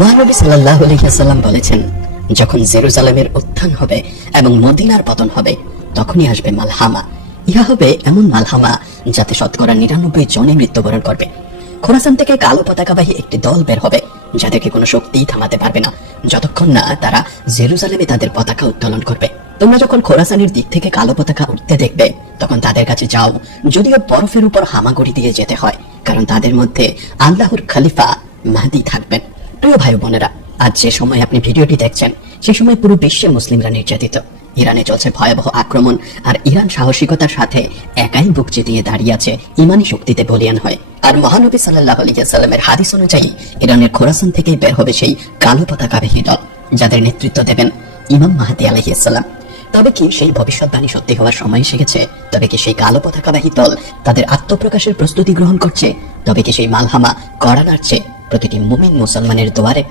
মহানবী সাল্লাল্লাহু আলাইহি ওয়াসাল্লাম বলেছেন, যখন জেরুজালেমের উত্থান হবে এবং মদিনার পতন হবে, তখনই আসবে মালহামা। ইহা হবে এমন মালহামা যাতে শতকরা ৯৯ জনই মৃত্যুবরণ করবে। খোরাসান থেকে কালো পতাকাবাহী একটি দল বের হবে, যাদেরকে কোনো শক্তিই থামাতে পারবে না, যতক্ষণ না তারা জেরুজালেমে তাদের পতাকা উত্তোলন করবে। তোমরা যখন খোরাসানের দিক থেকে কালো পতাকা উঠতে দেখবে, তখন তাদের কাছে যাও, যদিও বরফের উপর হামাগুড়ি দিয়ে যেতে হয়, কারণ তাদের মধ্যে আল্লাহর খলিফা মাহদী থাকবেন। প্রিয় ভাই বোনেরা, আজ যে সময় আপনি ভিডিওটি দেখছেন, সেই সময় পুরো বিশ্বে মুসলিমরা নির্যাতিত। ইরানে চলছে ভয়াবহ আক্রমণ, আর ইরান সাহসিকতার সাথে একাই বুক চিতিয়ে দাঁড়িয়ে আছে, ইমানি শক্তিতে বলিয়ান হয়। আর মহানবী সাল্লাল্লাহু আলাইহি ওয়াসাল্লামের হাদিস অনুযায়ী ইরানের খোরাসান থেকেই বের হবে সেই কালো পতাকাবাহী দল, যাদের নেতৃত্ব দেবেন ইমাম মাহদী আলাইহিস সালাম। তবে কি সেই ভবিষ্যৎবাণী সত্যি হওয়ার সময় এসে গেছে? তবে কি সেই কালো পতাকাবাহী দল তাদের আত্মপ্রকাশের প্রস্তুতি গ্রহণ করছে? তবে কি সেই মালহামা কড়া নাড়ছে প্রতিটি মুমিন মুসলমানের দুয়ারে?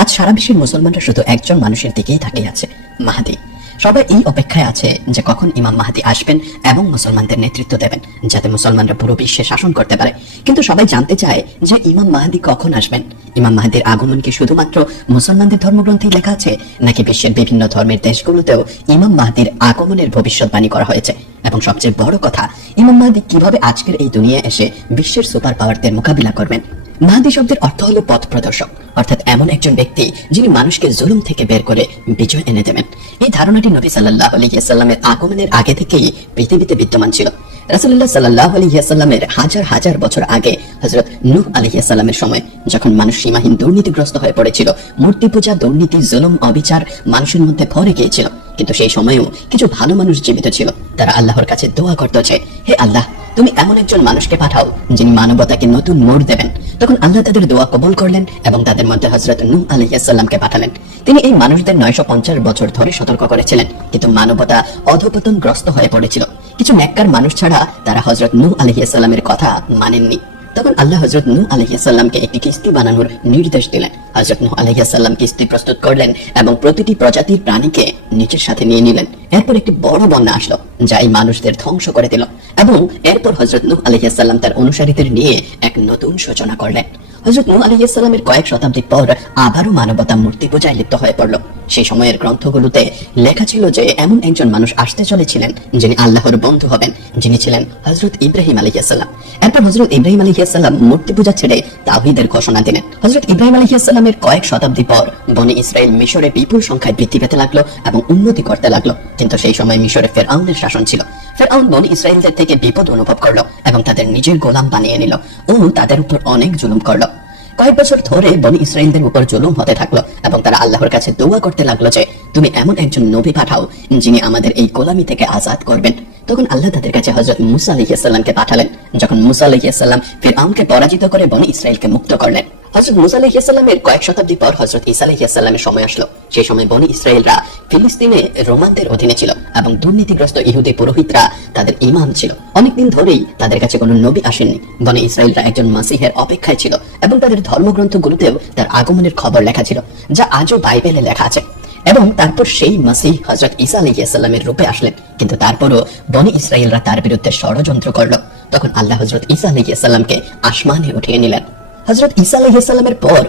আজ সারা বিশ্বের মুসলমানরা শুধু একজন মানুষের দিকেই তাকিয়ে আছে, মাহদী। সবাই এই অপেক্ষায় আছে যে কখন ইমাম মাহদী আসবেন এবং মুসলমানদের নেতৃত্ব দেবেন, যাতে মুসলমানরা পুরো বিশ্বে শাসন করতে পারে। কিন্তু সবাই জানতে চায় যে ইমাম মাহদী কখন আসবেন। ইমাম মাহদীর আগমন কি শুধুমাত্র মুসলমানদের ধর্মগ্রন্থেই লেখা আছে, নাকি বিশ্বের বিভিন্ন ধর্মের দেশগুলোতেও ইমাম মাহদীর আগমনের ভবিষ্যৎবাণী করা হয়েছে? এবং সবচেয়ে বড় কথা, ইমাম মাহদী কিভাবে আজকের এই দুনিয়ায় এসে বিশ্বের সুপার পাওয়ারদের মোকাবিলা করবেন? মাহদী শব্দের অর্থ হলো পথ প্রদর্শক, অর্থাৎ এমন একজন ব্যক্তি যিনি মানুষকে জুলুম থেকে বের করে বিজয় এনে দেবেন। এই ধারণাটি নবী সাল্লাল্লাহু আলাইহি ওয়াসাল্লামের আগমনের আগে থেকেই পৃথিবীতে বিদ্যমান ছিল। রাসূলুল্লাহ সাল্লাল্লাহু আলাইহি ওয়াসাল্লামের হাজার হাজার বছর আগে হযরত নূহ আলাইহিস সালামের সময়, যখন মানুষ সীমাহীন দুর্নীতিগ্রস্ত হয়ে পড়েছিল, মূর্তি পূজা, দুর্নীতি, জুলুম, অবিচার মানুষের মধ্যে ভরে গিয়েছিল, কিন্তু সেই সময়েও কিছু ভালো মানুষ জীবিত ছিল। তারা আল্লাহর কাছে দোয়া করত যে, হে আল্লাহ, তুমি এমন একজন মানুষকে পাঠাও যিনি মানবতাকে নতুন মোড় দেবেন। তখন আল্লাহ তাদের দোয়া কবুল করলেন এবং তাদের মধ্যে হযরত নূহ আলাইহিস সালামকে পাঠালেন। তিনি এই মানুষদের 950 বছর ধরে সতর্ক করেছিলেন, কিন্তু মানবতা অধঃপতনগ্রস্ত হয়ে পড়েছিল। কিছু নেককার মানুষ ছাড়া তারা হযরত নূহ আলাইহিস সালামের কথা মানেননি। তখন আল্লাহ হযরত নূহ আলাইহিস সালামকে একটি কিস্তি বানানোর নির্দেশ দিলেন। হযরত নূহ আলাইহিস সালাম কিস্তি প্রস্তুত করলেন এবং প্রতিটি প্রজাতির প্রাণীকে নিজের সাথে নিয়ে নিলেন। এরপর একটি বড় বন্যা আসলো, যা এই মানুষদের ধ্বংস করে দিল। এবং এরপর হযরত নূহ আলাইহিস সালাম তার অনুসারীদের নিয়ে এক নতুন সূচনা করলেন। হযরত নূহ আলাইহিস সালামের কয়েক শতাব্দী পর আবারও মানবতা মূর্তি পূজায় লিপ্ত হয়ে পড়ল। সেই সময়ের গ্রন্থগুলোতে লেখা ছিল যে এমন একজন মানুষ আসতে চলেছিলেন যিনি আল্লাহর বন্ধু হবেন, যিনি ছিলেন হযরত ইব্রাহিম আলাইহিস সালাম। এরপর হযরত ইব্রাহিম আলাইহিস সালাম মূর্তি পূজা ছেড়ে তাওহীদের ঘোষণা দিলেন। হযরত ইব্রাহিম আলাইহিস সালামের কয়েক শতাব্দী পর বনি ইসরাইল মিশরে বিপুল সংখ্যায় বৃদ্ধি পেতে লাগলো এবং উন্নতি করতে লাগলো। কিন্তু সেই সময় মিশরে ফেরাউনের শাসন ছিল। ফেরাউন বনি ইসরাইলদের থেকে বিপদ অনুভব করলো এবং তাদের নিজের গোলাম বানিয়ে নিল ও তাদের উপর অনেক জুলুম করলো। কয়েক বছর ধরে বনি ইসরাইলদের উপর জুলুম হতে থাকলো এবং তারা আল্লাহর কাছে দোয়া করতে লাগলো যে, তুমি এমন একজন নবী পাঠাও যিনি আমাদের এই গোলামি থেকে আজাদ করবেন। তখন আল্লাহ তাদের কাছে হযরত মুসা আলাইহিস সালামকে পাঠালেন। যখন মুসা আলাইহিস সালাম ফিরআউনকে পরাজিত করে বনি ইসরাইলকে মুক্ত করলেন। হযরত মুসা আলাইহিস সালামের কয়েক শতাব্দী পর হযরত ঈসা আলাইহিস সালামের সময় আসলো। সেই সময় বনি ইসরাইলরা ফিলিস্তিনে রোমানদের অধীনে ছিল এবং দুর্নীতিগ্রস্ত ইহুদি পুরোহিতরা তাদের ইমাম ছিল। অনেকদিন ধরেই তাদের কাছে কোনো নবী আসেননি। বনি ইসরাইলরা একজন মাসিহের অপেক্ষায় ছিল এবং তাদের ধর্মগ্রন্থগুলোতেও তার আগমনের খবর লেখা ছিল, যা আজও বাইবেলে লেখা আছে। এবং তারপর সেই মাসিহ হযরত ঈসা আলাইহিস সালামের রূপে আসলেন, কিন্তু তারপরও বনি ইসরাইলরা তার বিরুদ্ধে ষড়যন্ত্র করলো। তখন আল্লাহ হযরত ঈসা আলাইহিস সালামকে আসমানে উঠিয়ে নিলেন। হযরত ঈসা আলাইহিস সালামের পর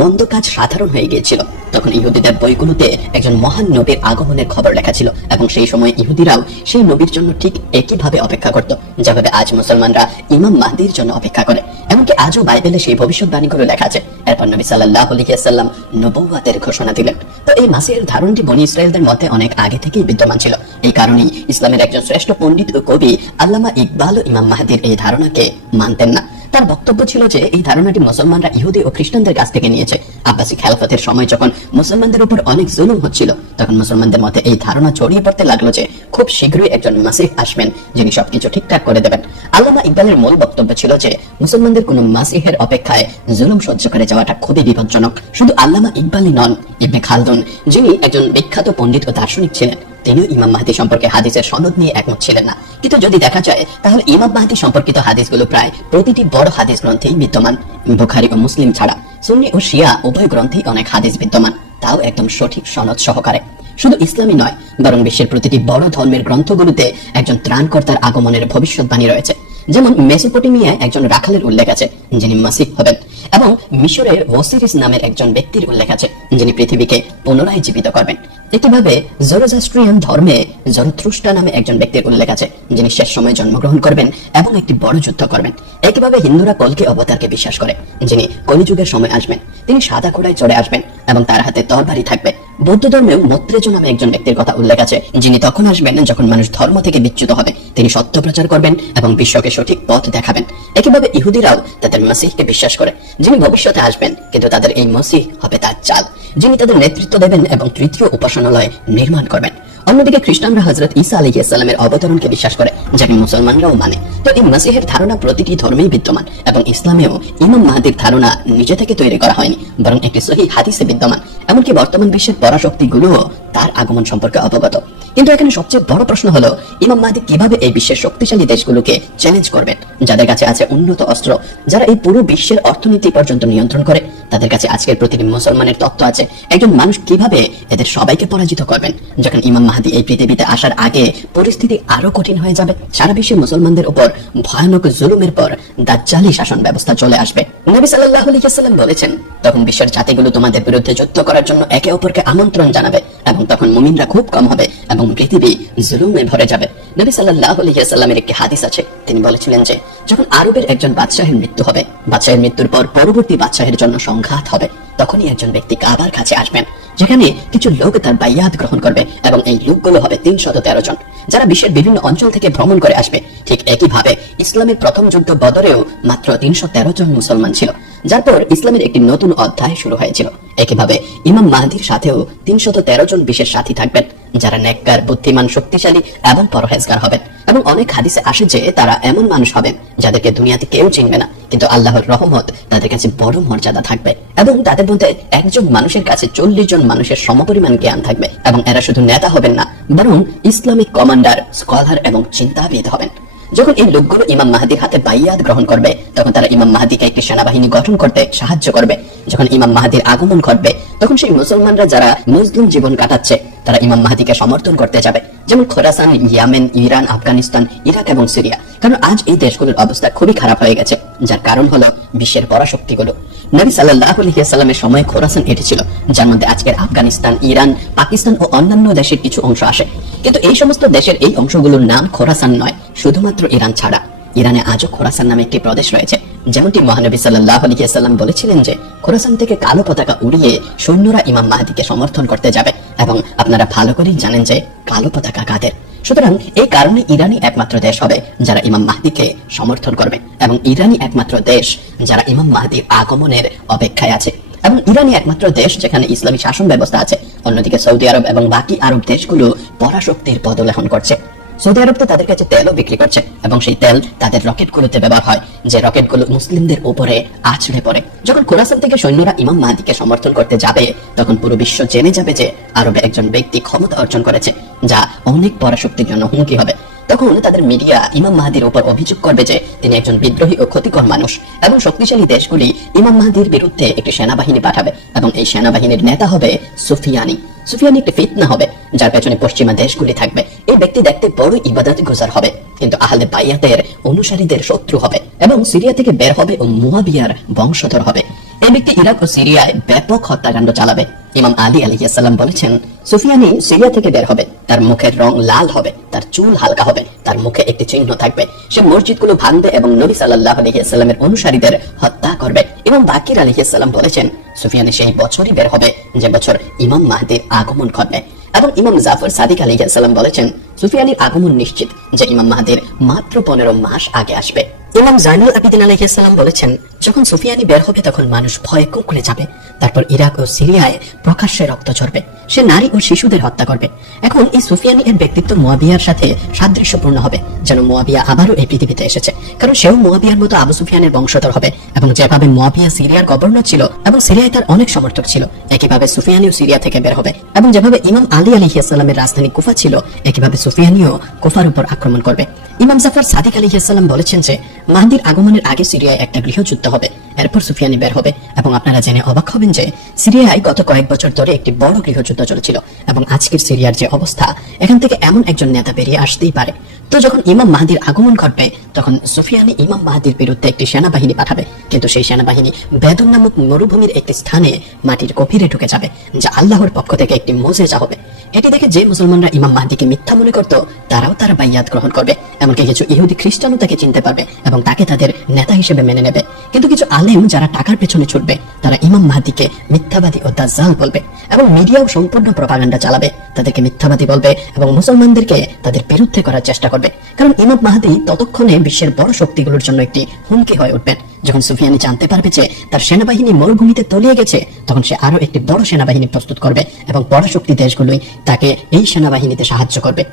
মন্দ কাজ সাধারণ হয়ে গিয়েছিল। তখন ইহুদিদের বইগুলোতে একজন মহান নবীর আগমনের খবর লেখা ছিল এবং সেই সময় ইহুদিরাও সেই নবীর জন্য ঠিক একইভাবে অপেক্ষা করত, যেভাবে আজ মুসলমানরা ইমাম মাহদীর জন্য অপেক্ষা করে। এমনকি আজও বাইবেলে সেই ভবিষ্যৎবাণীগুলো লেখা আছে। এরপর নবী সাল্লাল্লাহু আলাইহি ওয়াসাল্লাম নবুওয়াতের ঘোষণা দিলেন। তো এই মাসিহের ধারণাটি বনি ইসরাইলদের মধ্যে অনেক আগে থেকেই বিদ্যমান ছিল। এই কারণেই ইসলামের একজন শ্রেষ্ঠ পণ্ডিত ও কবি আল্লামা ইকবাল ইমাম মাহদীর এই ধারণাকে মানতেন না। তার বক্তব্য ছিল যে এই ধারণাটি মুসলমানরা ইহুদি ও খ্রিস্টানদের কাছ থেকে নিয়েছে। আব্বাসী খেলাফতের সময় যখন মুসলমানদের উপর অনেক জুলুম হচ্ছিল, তখন মুসলমানদের মধ্যে এই ধারণা ছড়িয়ে পড়তে লাগলো যে খুব শীঘ্রই একজন মাসিহ আসবেন যিনি সবকিছু ঠিকঠাক করে দেবেন। আল্লামা ইকবালের মূল বক্তব্য ছিল যে মুসলমানদের কোনো মাসিহের অপেক্ষায় জুলুম সহ্য করে যাওয়াটা খুবই বিপজ্জনক। শুধু আল্লামা ইকবালই নন, ইবনে খালদুন, যিনি একজন বিখ্যাত পণ্ডিত ও দার্শনিক ছিলেন, তিনিও ইমাম মাহদী সম্পর্কে হাদিসের সনদ নিয়ে একমত ছিলেন না। কিন্তু যদি দেখা যায় তাহলে ইমাম মাহদী সম্পর্কিত হাদিসগুলো প্রায় প্রতিটি বড় হাদিস গ্রন্থেই বিদ্যমান। বুখারী ও মুসলিম ছাড়া সুন্নি ও শিয়া উভয় গ্রন্থেই অনেক হাদিস বিদ্যমান, তাও একদম সঠিক সনদ সহকারে। শুধু ইসলামই নয়, বরং বিশ্বের প্রতিটি বড় ধর্মের গ্রন্থগুলোতে একজন ত্রাণকর্তার আগমনের ভবিষ্যৎবাণী রয়েছে। যেমন মেসোপটেমিয়ায় একজন রাখালের উল্লেখ আছে যিনি মাসিহ হবেন, এবং মিশরের ওসিরিস নামের একজন ব্যক্তির উল্লেখ আছে যিনি পৃথিবীকে পুনরায় জীবিত করবেন। একইভাবে জোরোজাস্ট্রিয়ান ধর্মে জরথ্রুস্টা নামে একজন ব্যক্তির উল্লেখ আছে যিনি শেষ সময়ে জন্মগ্রহণ করবেন এবং একটি বড় যুদ্ধ করবেন। একইভাবে হিন্দুরা কলকি অবতারকে বিশ্বাস করে যিনি কলিযুগের সময় আসবেন। তিনি সাদা ঘোড়ায় চড়ে আসবেন এবং তার হাতে তরবারি থাকবে। বৌদ্ধ ধর্মেও মৈত্রেয নামে একজন ব্যক্তির কথা উল্লেখ আছে যিনি তখন আসবেন যখন মানুষ ধর্ম থেকে বিচ্যুত হবে। তিনি সত্য প্রচার করবেন এবং বিশ্বকে সঠিক পথ দেখাবেন। একইভাবে ইহুদিরাও তাদের মসিহকে বিশ্বাস করে যিনি ভবিষ্যতে আসবেন, কিন্তু তাদের এই মসিহ হবে তার চাল যিনি তাদের নেতৃত্ব দেবেন এবং তৃতীয় উপাসনালয় নির্মাণ করবেন। অন্যদিকে খ্রিস্টানরা হযরত ঈসা আলাইহিস সালামের অবতরণকে বিশ্বাস করে, যাকে মুসলমানরাও মানে। তো এই মসিহের ধারণা প্রতিটি ধর্মেই বিদ্যমান, এবং ইসলামেও ইমাম মাহদীর ধারণা নিজে থেকে তৈরি করা হয়নি, বরং একটি সহিহ হাদিসে বিদ্যমান। এমনকি বর্তমান বিশ্বের পরাশক্তিগুলোও তার আগমন সম্পর্কে অবগত। কিন্তু এখানে সবচেয়ে বড় প্রশ্ন হলো, ইমাম মাহদী কিভাবে এই বিশ্বের শক্তিশালী দেশগুলোকে চ্যালেঞ্জ করবেন, যাদের কাছে আছে উন্নত অস্ত্র, যারা এই পুরো বিশ্বের অর্থনীতি পর্যন্ত নিয়ন্ত্রণ করে। তাদের কাছে আজকের প্রতিটি মুসলমানের তত্ত্ব আছে। একজন মানুষ কিভাবে এদের সবাইকে পরাজিত করবেন? যখন ইমাম মাহদী এই পৃথিবীতে আসার আগে পরিস্থিতি আরো কঠিন হয়ে যাবে। সারা বিশ্বে মুসলমানদের উপর ভয়ানক জুলুমের পর দাজ্জালি শাসন ব্যবস্থা চলে আসবে। নবী সাল্লাল্লাহু আলাইহি ওয়াসাল্লাম বলেছেন, তখন বিশ্বের জাতিগুলো তোমাদের বিরুদ্ধে যুদ্ধ করার জন্য একে অপরকে আমন্ত্রণ জানাবে, এবং তখন মুমিনরা খুব কম হবে এবং পৃথিবী জুলুমে ভরে যাবে। নবী সাল্লাল্লাহু আলাইহি ওয়াসাল্লামের একটি হাদিস আছে, তিনি বলেছিলেন যে যখন আরবের একজন বাদশাহের মৃত্যু হবে, বাদশাহের মৃত্যুর পর পরবর্তী বাদশাহের জন্য সংঘাত হবে, তখনই একজন ব্যক্তি কাবার কাছে আসবেন, যেখানে কিছু লোক তার বাইয়াত গ্রহণ করবে, এবং এই লোকগুলো হবে 313 জন, যারা বিশ্বের বিভিন্ন অঞ্চল থেকে ভ্রমণ করে আসবে। ঠিক একইভাবে ইসলামের প্রথম যুদ্ধ বদরেও মাত্র 313 জন মুসলমান ছিল, যার পর ইসলামের একটি নতুন অধ্যায় শুরু হয়েছিল। একইভাবে ইমাম মাহদীর সাথেও 313 জন বিশেষ সাথী থাকবেন, যারা নেককার, বুদ্ধিমান, শক্তিশালী এবং পরহেজগার হবেন। এবং অনেক হাদিসে আসে যে তারা এমন মানুষ হবেন যাদেরকে দুনিয়াতে কেউ চিনবে না, কিন্তু আল্লাহর রহমত তাদের কাছে বড় মর্যাদা থাকবে, এবং তাদের মধ্যে একজন মানুষের কাছে 40 জন মানুষের সমপরিমাণ জ্ঞান থাকবে। এবং এরা শুধু নেতা হবেন না, বরং ইসলামিক কমান্ডার, স্কলার এবং চিন্তাবিদ হবেন। যখন এই লোকগুলো ইমাম মাহদীর হাতে বাইয়াত গ্রহণ করবে, তখন তারা ইমাম মাহদীকে একটি সেনাবাহিনী গঠন করতে সাহায্য করবে। যখন ইমাম মাহদীর আগমন ঘটবে, তখন সেই মুসলমানরা যারা মুসলিম জীবন কাটাচ্ছে, তারা ইমাম মাহদীকে সমর্থন করতে যাবে, যেমন Khorasan, Yemen, Iran, Afghanistan, Iraq এবং সিরিয়া। কারণ আজ এই দেশগুলোর অবস্থা খুবই খারাপ হয়ে গেছে, যার কারণ হলো বিশ্বের পরাশক্তিগুলো। নবী সাল্লাল্লাহু আলাইহি ওয়াসাল্লামের সময় খোরাসান এটি ছিল, যার মধ্যে আজকের আফগানিস্তান, ইরান, পাকিস্তান ও অন্যান্য দেশের কিছু অংশ আসে। কিন্তু এই সমস্ত দেশের এই অংশগুলোর নাম খোরাসান নয়, শুধুমাত্র ইরান ছাড়া। ইরানে আজও খোরাসান নামে একটি প্রদেশ রয়েছে, যেমনটি মহানবী সাল্লাল্লাহু আলাইহি ওয়াসাল্লাম বলেছিলেন যে খোরাসান থেকে কালো পতাকা উড়িয়ে সৈন্যরা ইমাম মাহদীকে সমর্থন করতে যাবে, এবং আপনারা ভালো করেই জানেন যে কালো পতাকা কাদের। সুতরাং এই কারণে ইরানই একমাত্র দেশ হবে যারা ইমাম মাহদীকে সমর্থন করবে, এবং ইরানই একমাত্র দেশ যারা ইমাম মাহদীর আগমনের অপেক্ষায় আছে, এবং ইরানই একমাত্র দেশ যেখানে ইসলামী শাসন ব্যবস্থা আছে। অন্যদিকে সৌদি আরব এবং বাকি আরব দেশগুলো পরাশক্তির পদলেহন করছে। সৌদি আরব তো তাদের কাছে তেলও বিক্রি করছে, এবং সেই তেল তাদের রকেটগুলোতে ব্যবহার হয়, যে রকেটগুলো মুসলিমদের উপরে আছড়ে পড়ে। যখন খোরাসান থেকে সৈন্যরা ইমাম মাহদীকে সমর্থন করতে যাবে, তখন পুরো বিশ্ব জেনে যাবে যে আরবে একজন ব্যক্তি ক্ষমতা অর্জন করেছে, যা অনেক পরাশক্তির জন্য হুমকি হবে। তখন তাদের মিডিয়া ইমাম মাহদীর উপর অভিযোগ করবে যে তিনি একজন বিদ্রোহী ও ক্ষতিকর মানুষ, এবং শক্তিশালী দেশগুলি ইমাম মাহদীর বিরুদ্ধে একটি সেনাবাহিনী পাঠাবে, এবং এই সেনাবাহিনীর নেতা হবে সুফিয়ানি। সুফিয়ানি একটি ফিতনা হবে, যার পেছনে পশ্চিমা দেশগুলি থাকবে। এই ব্যক্তি দেখতে বড় ইবাদত গুজার হবে, কিন্তু আহলে বাইয়াতের অনুসারীদের শত্রু হবে, এবং সিরিয়া থেকে বের হবে ও মুয়াবিয়ার বংশধর হবে। এই ব্যক্তি ইরাক ও সিরিয়ায় ব্যাপক হত্যাকাণ্ড চালাবে। ইমাম আলী আলাইহিস সালাম বলেছেন, সুফিয়ানি সিরিয়া থেকে বের হবে, তার মুখের রং লাল হবে, তার চুল হালকা হবে, তার মুখে একটি চিহ্ন থাকবে। সে মসজিদগুলো ভাঙবে এবং নবী সাল্লাল্লাহু আলাইহি ওয়াসাল্লামের অনুসারীদের হত্যা করবে। ইমাম বাকির আলাইহিস সালাম বলেছেন, সুফিয়ানি সেই বছরই বের হবে যে বছর ইমাম মাহদীর আগমন ঘটবে। এবং ইমাম জাফর সাদিক আলাইহিস সালাম বলেছেন, সুফিয়ানির আগমন নিশ্চিত, যে ইমাম মাহদীর মাত্র 15 মাস আগে আসবে। ইমাম জাইনুল আবিদিন আলাইহিস সালাম বলেছেন, যখন সুফিয়ানি বের হবে তখন মানুষ ভয়ে কুঁকড়ে যাবে। তারপর ইরাক ও সিরিয়ায় প্রকাশ্যে রক্ত ঝরবে, সে নারী ও শিশুদের হত্যা করবে। এখন এই সুফিয়ানি এর ব্যক্তিত্ব মুয়াবিয়ার সাথে সাদৃশ্যপূর্ণ হবে, যেন মুয়াবিয়া আবারও এই পৃথিবীতে এসেছে, কারণ সেও মুয়াবিয়ার মতো আবু সুফিয়ানের বংশধর হবে। এবং যেভাবে মুয়াবিয়া সিরিয়ার গভর্নর ছিল এবং সিরিয়ায় তার অনেক সমর্থক ছিল, একইভাবে সুফিয়ানিও সিরিয়া থেকে বের হবে। এবং যেভাবে ইমাম আলী আলাইহিস সালামের রাজধানী কুফা ছিল, একইভাবে সুফিয়ানিও কুফার উপর আক্রমণ করবে। ইমাম জাফর সাদিক আলাইহিস সালাম বলেছেন যে মাহদীর আগমনের আগে সিরিয়ায় একটা গৃহযুদ্ধ হবে, এরপর সুফিয়ানি বের হবে। এবং আপনারা জেনে অবাক হবেন যে সিরিয়ায় গত কয়েক বছর ধরে একটি বড় গৃহযুদ্ধ চলছিল, এবং আজকের সিরিয়ার যে অবস্থা, এখান থেকে এমন একজন নেতা বেরিয়ে আসতেই পারে। তো যখন ইমাম মাহদির আগমন ঘটবে তখন সুফিয়ানি ইমাম মাহদির বিরুদ্ধে একটি সেনাবাহিনী পাঠাবে, কিন্তু সেই সেনাবাহিনী বেদুন নামক মরুভূমির একটি স্থানে মাটির গভীরে ঢুকে যাবে, যা আল্লাহর পক্ষ থেকে একটি মোজেজা হবে। এটি দেখে যে মুসলমানরা ইমাম মাহদিকে মিথ্যা মনে করত তারাও তার বাইয়াত গ্রহণ করবে, এমনকি কিছু ইহুদি খ্রিস্টানও তাকে চিনতে পারবে এবং তাকে তাদের নেতা হিসেবে মেনে নেবে। কিন্তু কিছু আলেম যারা টাকার পেছনে ছুটবে তারা ইমাম মাহদিকে মিথ্যাবাদী ও দাজ্জাল বলবে এবং মিডিয়াও সম্পূর্ণ প্রপাগান্ডা চালাবে, তাদেরকে মিথ্যাবাদী বলবে এবং মুসলমানদেরকে তাদের বিরুদ্ধে করার চেষ্টা করবে। কারণ ইমাম মাহদি ততক্ষণে বিশ্বের বড় শক্তিগুলোর জন্য একটি হুমকি হয়ে উঠবেন। যখন সুফিয়ানি জানতে পারবে যে তার সেনাবাহিনী মরুভূমিতে তলিয়ে গেছে, তখন সে আরো একটি বড় সেনাবাহিনী প্রস্তুত করবে এবং বড় শক্তি দেশগুলোই তাকে এই সেনাবাহিনীতে সাহায্য করবে।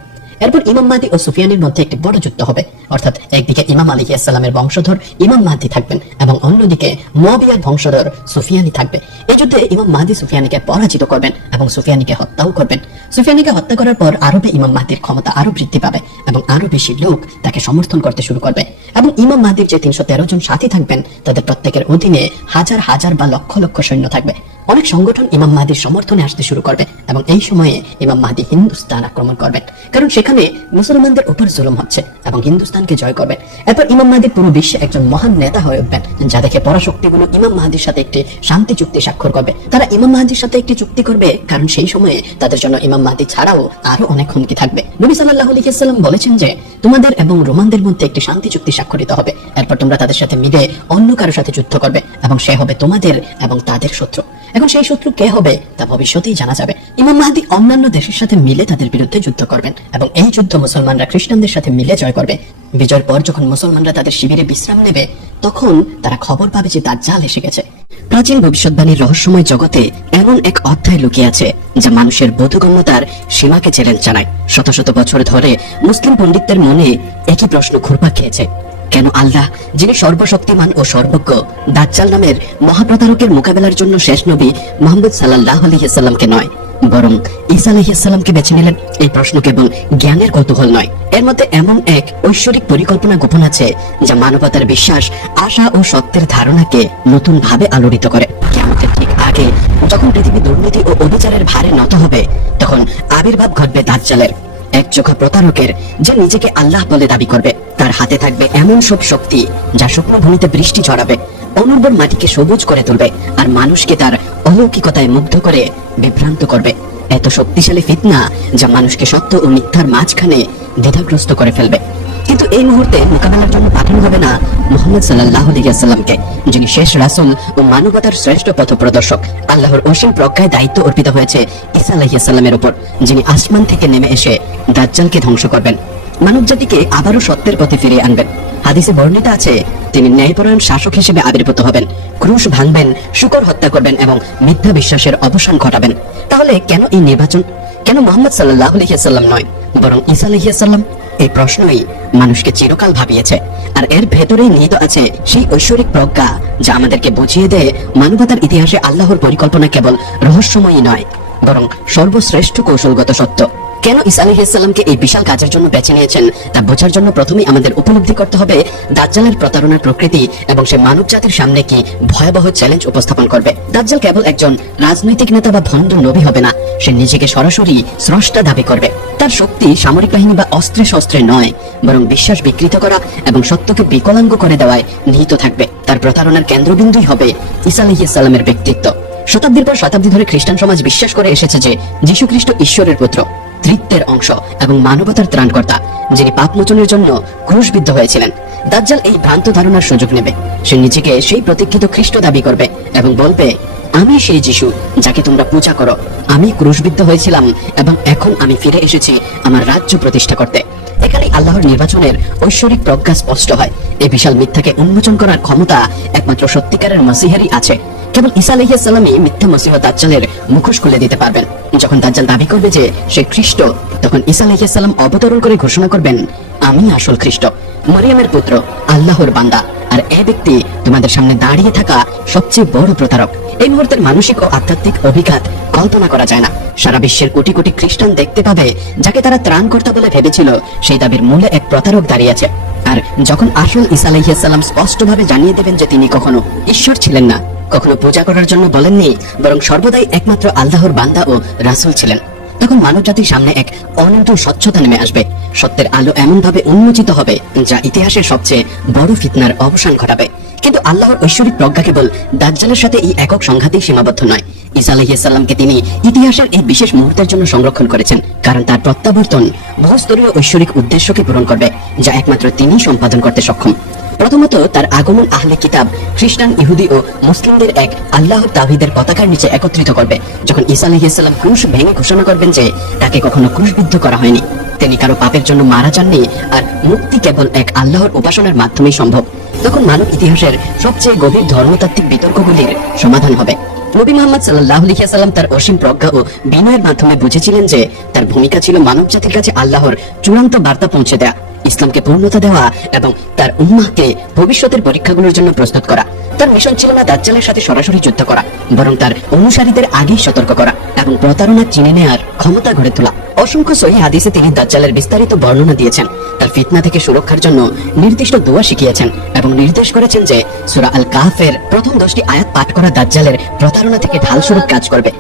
এরপর ইমাম মাহদি ও সুফিয়ানির মধ্যে একটি বড় যুদ্ধ হবে, অর্থাৎ একদিকে ইমাম আলাইহিস সালামের বংশধর ইমাম মাহদি থাকবেন এবং অন্যদিকে মুয়াবিয়ার বংশধর সুফিয়ানি থাকবে। এই যুদ্ধে ইমাম মাহদি সুফিয়ানিকে পরাজিত করবেন এবং সুফিয়ানিকে হত্যাও করবেন। সুফিয়ানিকে হত্যা করার পর আরবে ইমাম মাহদির ক্ষমতা আরো বৃদ্ধি পাবে এবং আরো বেশি লোক তাকে সমর্থন করতে শুরু করবে এবং ইমাম মাহদির যে 313 জন সাথী থাকবেন তাদের প্রত্যেকের অধীনে হাজার হাজার বা লক্ষ লক্ষ সৈন্য থাকবে। অনেক সংগঠন ইমাম মাহদির সমর্থনে আসতে শুরু করবে এবং এই সময়ে ইমাম মাহদি হিন্দুস্তান আক্রমণ করবেন, কারণ সেখানে মুসলমানদের উপর জুলুম হচ্ছে এবং হিন্দুস্তানকে জয় করবেন। এরপর ইমাম মাহদি পুরো বিশ্বে একজন মহান নেতা হয়ে উঠবেন, যা দেখে পরাশক্তিগুলো ইমাম মাহদির সাথে একটি শান্তি চুক্তি স্বাক্ষর করবে। তারা ইমাম মাহদির সাথে একটি চুক্তি করবে, কারণ সেই সময়ে তাদের জন্য ইমাম মাহদি ছাড়াও আরো অনেক হুমকি থাকবে। নবী সাল্লাল্লাহু আলাইহি ওয়াসাল্লাম বলেছেন যে তোমাদের এবং রোমানদের মধ্যে একটি শান্তি চুক্তি স্বাক্ষরিত হবে, এরপর তোমরা তাদের সাথে মিলে অন্য কারো সাথে যুদ্ধ করবে এবং সে হবে তোমাদের এবং তাদের শত্রু। এখন সেই শত্রু কে হবে তা ভবিষ্যতেই জানা যাবে। ইমাম মাহদি অন্যান্য দেশের সাথে মিলে তাদের বিরুদ্ধে যুদ্ধ করবেন এবং এই যুদ্ধ মুসলমানরা খ্রিস্টানদের সাথে মিলে জয় করবে। বিজয়ের পর যখন মুসলমানরা তাদের শিবিরে বিশ্রাম নেবে তখন তারা খবর পাবে যে দাজ্জাল এসে গেছে। প্রাচীন ভবিষ্যৎবাণীর রহস্যময় জগতে এমন এক অধ্যায় লুকিয়ে আছে যা মানুষের বোধগম্যতার সীমাকে চ্যালেঞ্জ জানায়। শত শত বছর ধরে মুসলিম পণ্ডিতদের মনে একই প্রশ্ন ঘুরপাক খেয়েছে, কেন আল্লাহ যিনি সর্বশক্তিমান ও সর্বজ্ঞ দাজ্জাল নামের মহাপ্রতারকের মোকাবেলার জন্য শেষ নবী মুহাম্মদ সাল্লাল্লাহু আলাইহি ওয়াসাল্লামকে নয় বরং ঈসা আলাইহিস সালামকে বেছে নিলেন? এই প্রশ্ন কেবল জ্ঞানের কৌতূহল নয়, এর মধ্যে এমন এক ঐশ্বরিক পরিকল্পনা গোপন আছে যা মানবতার বিশ্বাস, আশা ও সত্যের ধারণাকে নতুন ভাবে আলোড়িত করে। কিয়ামতের ঠিক আগে যখন পৃথিবী দুর্নীতি ও অবিচারের ভারে নত হবে তখন আবির্ভাব ঘটবে দাজ্জালের, এক চোখা প্রতারকের যে নিজেকে আল্লাহ বলে দাবি করবে। তার হাতে থাকবে এমন সব শক্তি যা শুকনো ভূমিতে বৃষ্টি ঝরাবে, অনুর্বর মাটিকে সবুজ করে তুলবে আর মানুষকে তার অলৌকিকতায় মুগ্ধ করে বিভ্রান্ত করবে। এত শক্তিশালী ফিতনা যা মানুষকে সত্য ও মিথ্যার মাঝখানে দ্বিধাগ্রস্ত করে ফেলবে। কিন্তু এই মুহূর্তে মোকাবেলার জন্য পাঠানো হবে না মুহাম্মদ সাল্লাল্লাহু আলাইহি ওয়াসাল্লামকে, যিনি শেষ রাসূল ও মানবতার শ্রেষ্ঠ পথপ্রদর্শক। আল্লাহর অসীম প্রজ্ঞায় দায়িত্ব অর্পিত হয়েছে ঈসা আলাইহিস সালামের উপর, যিনি আসমান থেকে নেমে এসে দাজ্জালকে ধ্বংস করবেন, মানবজাতিকে আবারও সত্যের পথে ফিরিয়ে আনবেন। হাদিসে বর্ণিত আছে তিনি ন্যায়পরায়ণ শাসক হিসেবে আবির্ভূত হবেন, ক্রুশ ভাঙবেন, শূকর হত্যা করবেন এবং মিথ্যা বিশ্বাসের অবসান ঘটাবেন। তাহলে কেন এই নির্বাচন? কেন মুহাম্মদ সাল্লাল্লাহু আলাইহি ওয়াসাল্লাম নয় বরং ঈসা আলাইহিস সালাম? এই প্রশ্নই মানুষকে চিরকাল ভাবিয়েছে, আর এর ভেতরেই নিহিত আছে সেই ঐশ্বরিক প্রজ্ঞা যা আমাদেরকে বুঝিয়ে দেয় মানবতার ইতিহাসে আল্লাহর পরিকল্পনা কেবল রহস্যময়ই নয় বরং সর্বশ্রেষ্ঠ কৌশলগত সত্য। কেন ঈসা আলাইহিস সালামকে এই বিশাল কাজের জন্য বেছে নিয়েছেন তা বোঝার জন্য প্রথমেই আমাদের উপলব্ধি করতে হবে দাজ্জালের প্রতারণার প্রকৃতি এবং সে মানব জাতির সামনে কি ভয়াবহ চ্যালেঞ্জ উপস্থাপন করবে। দাজ্জাল কেবল একজন রাজনৈতিক নেতা বা ভণ্ড নবী হবে না, সে নিজেকে সরাসরি স্রষ্টা দাবি করবে। তার শক্তি সামরিক বাহিনী বা অস্ত্রে শস্ত্রে নয় বরং বিশ্বাস বিকৃত করা এবং সত্যকে বিকলাঙ্গ করে দেওয়ায় নিহিত থাকবে। তার প্রতারণার কেন্দ্রবিন্দুই হবে ঈসা আলাইহিস সালামের ব্যক্তিত্ব। শতাব্দীর পর শতাব্দী ধরে খ্রিস্টান সমাজ বিশ্বাস করে এসেছে যে যীশু খ্রিস্ট ঈশ্বরের পুত্র, তৃত্বের অংশ এবং মানবতার ত্রাণকর্তা, যিনি পাপ মোচনের জন্য ক্রুশবিদ্ধ হয়েছিলেন। দাজ্জাল এই ভ্রান্ত ধারণার সুযোগ নেবে। সে নিজেকে সেই প্রতীক্ষিত খ্রিস্ট দাবি করবে এবং বলবে, আমি সেই যীশু যাকে তোমরা পূজা করো, আমি ক্রুশবিদ্ধ হয়েছিলাম এবং এখন আমি ফিরে এসেছি আমার রাজ্য প্রতিষ্ঠা করতে। এখানে আল্লাহর নির্বাচনের ঐশ্বরিক প্রজ্ঞা স্পষ্ট হয়। এই বিশাল মিথ্যাকে উন্মোচন করার ক্ষমতা একমাত্র সত্যিকারের মসিহেরই আছে। কেবল ঈসা আলাইহিস সালামই মিথ্যা মসিহ দাজ্জালের মুখোশ খুলে দিতে পারবেন। যখন দাজ্জাল দাবি করবে যে সে খ্রিস্ট, তখন ঈসা আলাইহিস সালাম অবতরণ করে ঘোষণা করবেন, আমি আসল খ্রিস্ট, মরিয়মের পুত্র, আল্লাহর বান্দা, আর এই ব্যক্তি তোমাদের সামনে দাঁড়িয়ে থাকা সবচেয়ে বড় প্রতারক। এই মুহূর্তের মানসিক ও আধ্যাত্মিক অভিঘাত কল্পনা করা যায় না। সারা বিশ্বের কোটি কোটি খ্রিস্টান দেখতে পাবে যাকে তারা ত্রাণকর্তা বলে ভেবেছিল সেই দাবির মূলে এক প্রতারক দাঁড়িয়ে আছে। আর যখন আসল ঈসা আলাইহিস সালাম স্পষ্টভাবে জানিয়ে দেবেন যে তিনি কখনো ঈশ্বর ছিলেন না, কখনো পূজা করার জন্য বলেননি, বরং সর্বদাই একমাত্র আল্লাহর বান্দা ও রাসূল ছিলেন, তখন মানব জাতির সামনে এক অনন্ত স্বচ্ছতা নেমে আসবে। সত্যের আলো এমন ভাবে উন্মোচিত হবে যা ইতিহাসের সবচেয়ে বড় ফিতনার অবসান ঘটাবে। কিন্তু আল্লাহর ঐশ্বরিক প্রজ্ঞা কেবল দাজ্জালের সাথে এই একক সংঘাতেই সীমাবদ্ধ নয়। ঈসা আলাইহিস সালামকে তিনি ইতিহাসের এই বিশেষ মুহূর্তের জন্য সংরক্ষণ করেছেন, কারণ তার প্রত্যাবর্তন বহুস্তরীয় ঐশ্বরিক উদ্দেশ্যকে পূরণ করবে, যা একমাত্র তিনিই সম্পাদন করতে সক্ষম। প্রথমত, তার আগমন আহলে কিতাব, খ্রিস্টান, ইহুদি ও মুসলিমদের এক আল্লাহর তাওহীদের পতাকার নিচে একত্রিত করবে। যখন ঈসা আলাইহিস সালাম ক্রুশ ভেঙে ঘোষণা করবেন যে তাকে কখনো ক্রুশবিদ্ধ করা হয়নি, তিনি কারো পাপের জন্য মারা যাননি, আর মুক্তি কেবল এক আল্লাহর উপাসনার মাধ্যমেই সম্ভব, তখন মানব ইতিহাসের সবচেয়ে গভীর ধর্মতাত্ত্বিক বিতর্কগুলির সমাধান হবে। নবী মুহাম্মদ সাল্লাল্লাহু আলাইহি ওয়াসাল্লাম তার অসীম প্রজ্ঞা ও বিনয়ের মাধ্যমে বুঝেছিলেন যে তার ভূমিকা ছিল মানব জাতির কাছে আল্লাহর চূড়ান্ত বার্তা পৌঁছে দেয়া, ইসলামকে পূর্ণতা দেওয়া এবং তার উম্মাহকে ভবিষ্যতের পরীক্ষাগুলোর জন্য প্রস্তুত করা। তার মিশন ছিল না দাজ্জালের সাথে সরাসরি যুদ্ধ করা, বরং তার অনুসারীদের আগেই সতর্ক করা এবং প্রতারণা চিনে নেয়ার ক্ষমতা গড়ে তোলা। অসংখ্য সহিহ হাদিসে তিনি দাজ্জালের বিস্তারিত বর্ণনা দিয়েছেন, তার ফিতনা থেকে সুরক্ষার জন্য নির্দিষ্ট দোয়া শিখিয়েছেন এবং নির্দেশ করেছেন যে সূরা আল কাহফের প্রথম 10টি আয়াত পাঠ করা দাজ্জালের প্রতারণা থেকে ঢাল স্বরূপ কাজ করবে।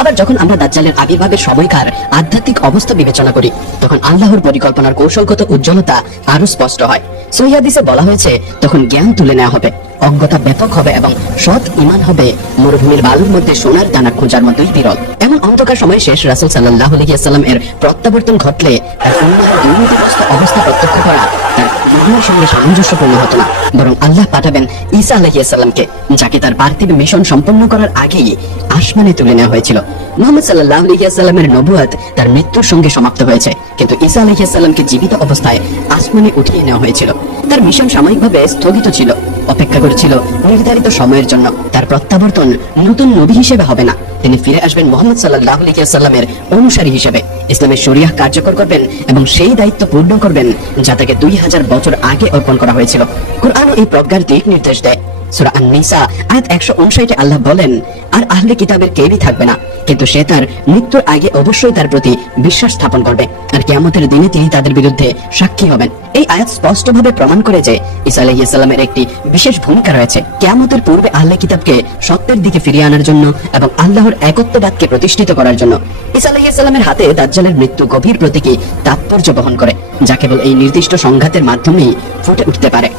আবার যখন আমরা দাজ্জালের আবির্ভাবের সময়কার আধ্যাত্মিক অবস্থা বিবেচনা করি, তখন আল্লাহর পরিকল্পনার কৌশলগত উজ্জ্বলতা আরো স্পষ্ট হয়। সহিহ হাদিসে বলা হয়েছে, তখন জ্ঞান তুলে নেওয়া হবে, অজ্ঞতা ব্যাপক হবে এবং সৎ ঈমান হবে মরুভূমির বালুর মধ্যে সোনার দানা খোঁজার মতোই বিরল। এমন অন্ধকার সময়ে শেষ রাসূল সাল্লাল্লাহু আলাইহি ওয়াসাল্লাম এর প্রত্যাবর্তন ঘটলে তার উম্মাহর দুর্নীতিগ্রস্ত অবস্থা প্রত্যক্ষ করা তার ইমানের সঙ্গে সামঞ্জস্যপূর্ণ হতো না, বরং আল্লাহ পাঠাবেন ঈসা আলাইহিস সালামকে, যাকে তার পার্থিব মিশন সম্পন্ন করার আগেই আসমানে তুলে নেওয়া হয়েছিল। মুহাম্মদ সাল্লাল্লাহু আলাইহি ওয়াসাল্লামের নবুয়ত তার মৃত্যুর সঙ্গে সমাপ্ত হয়েছে, কিন্তু ঈসা আলাইহিস সালামকে জীবিত অবস্থায় আসমানে উঠিয়ে নেওয়া হয়েছিল। তার মিশন সাময়িকভাবে স্থগিত ছিল, অপেক্ষা করেছিল নির্ধারিত সময়ের জন্য। তার প্রত্যাবর্তন নতুন নবী হিসেবে হবে না, তিনি ফিরে আসবেন মুহাম্মদ সাল্লাল্লাহু আলাইহি ওয়াসাল্লামের অনুসারী হিসেবে, ইসলামের শরিয়াহ কার্যকর করবেন এবং সেই দায়িত্ব পূর্ণ করবেন যা তাকে 2000 বছর আগে অর্পণ করা হয়েছিল। কুরআন এই প্রজ্ঞার দিক নির্দেশ দেয়। সূরা আন-নিসা আয়াত 159 আল্লাহ বলেন, আর আহলে কিতাবের কেউই থাকবে না, কিন্তু সে তার মৃত্যুর আগে অবশ্যই তার প্রতি বিশ্বাস স্থাপন করবে, আর কিয়ামতের দিনে তিনি তাদের বিরুদ্ধে সাক্ষী হবেন। এই আয়াত স্পষ্টভাবে প্রমাণ করে যে ঈসা আলাইহিস সালামের একটি বিশেষ ভূমিকা রয়েছে কিয়ামতের পূর্বে আহলে কিতাবকে সত্যের দিকে ফিরিয়ে আনার জন্য এবং আল্লাহর একত্ববাদকে প্রতিষ্ঠিত করার জন্য। ঈসা আলাইহিস সালামের হাতে দাজ্জালের মৃত্যু গভীর প্রতীকী তাৎপর্য বহন করে, যা কেবল এই নির্দিষ্ট সংঘাতের মাধ্যমেই ফুটে উঠতে পারে।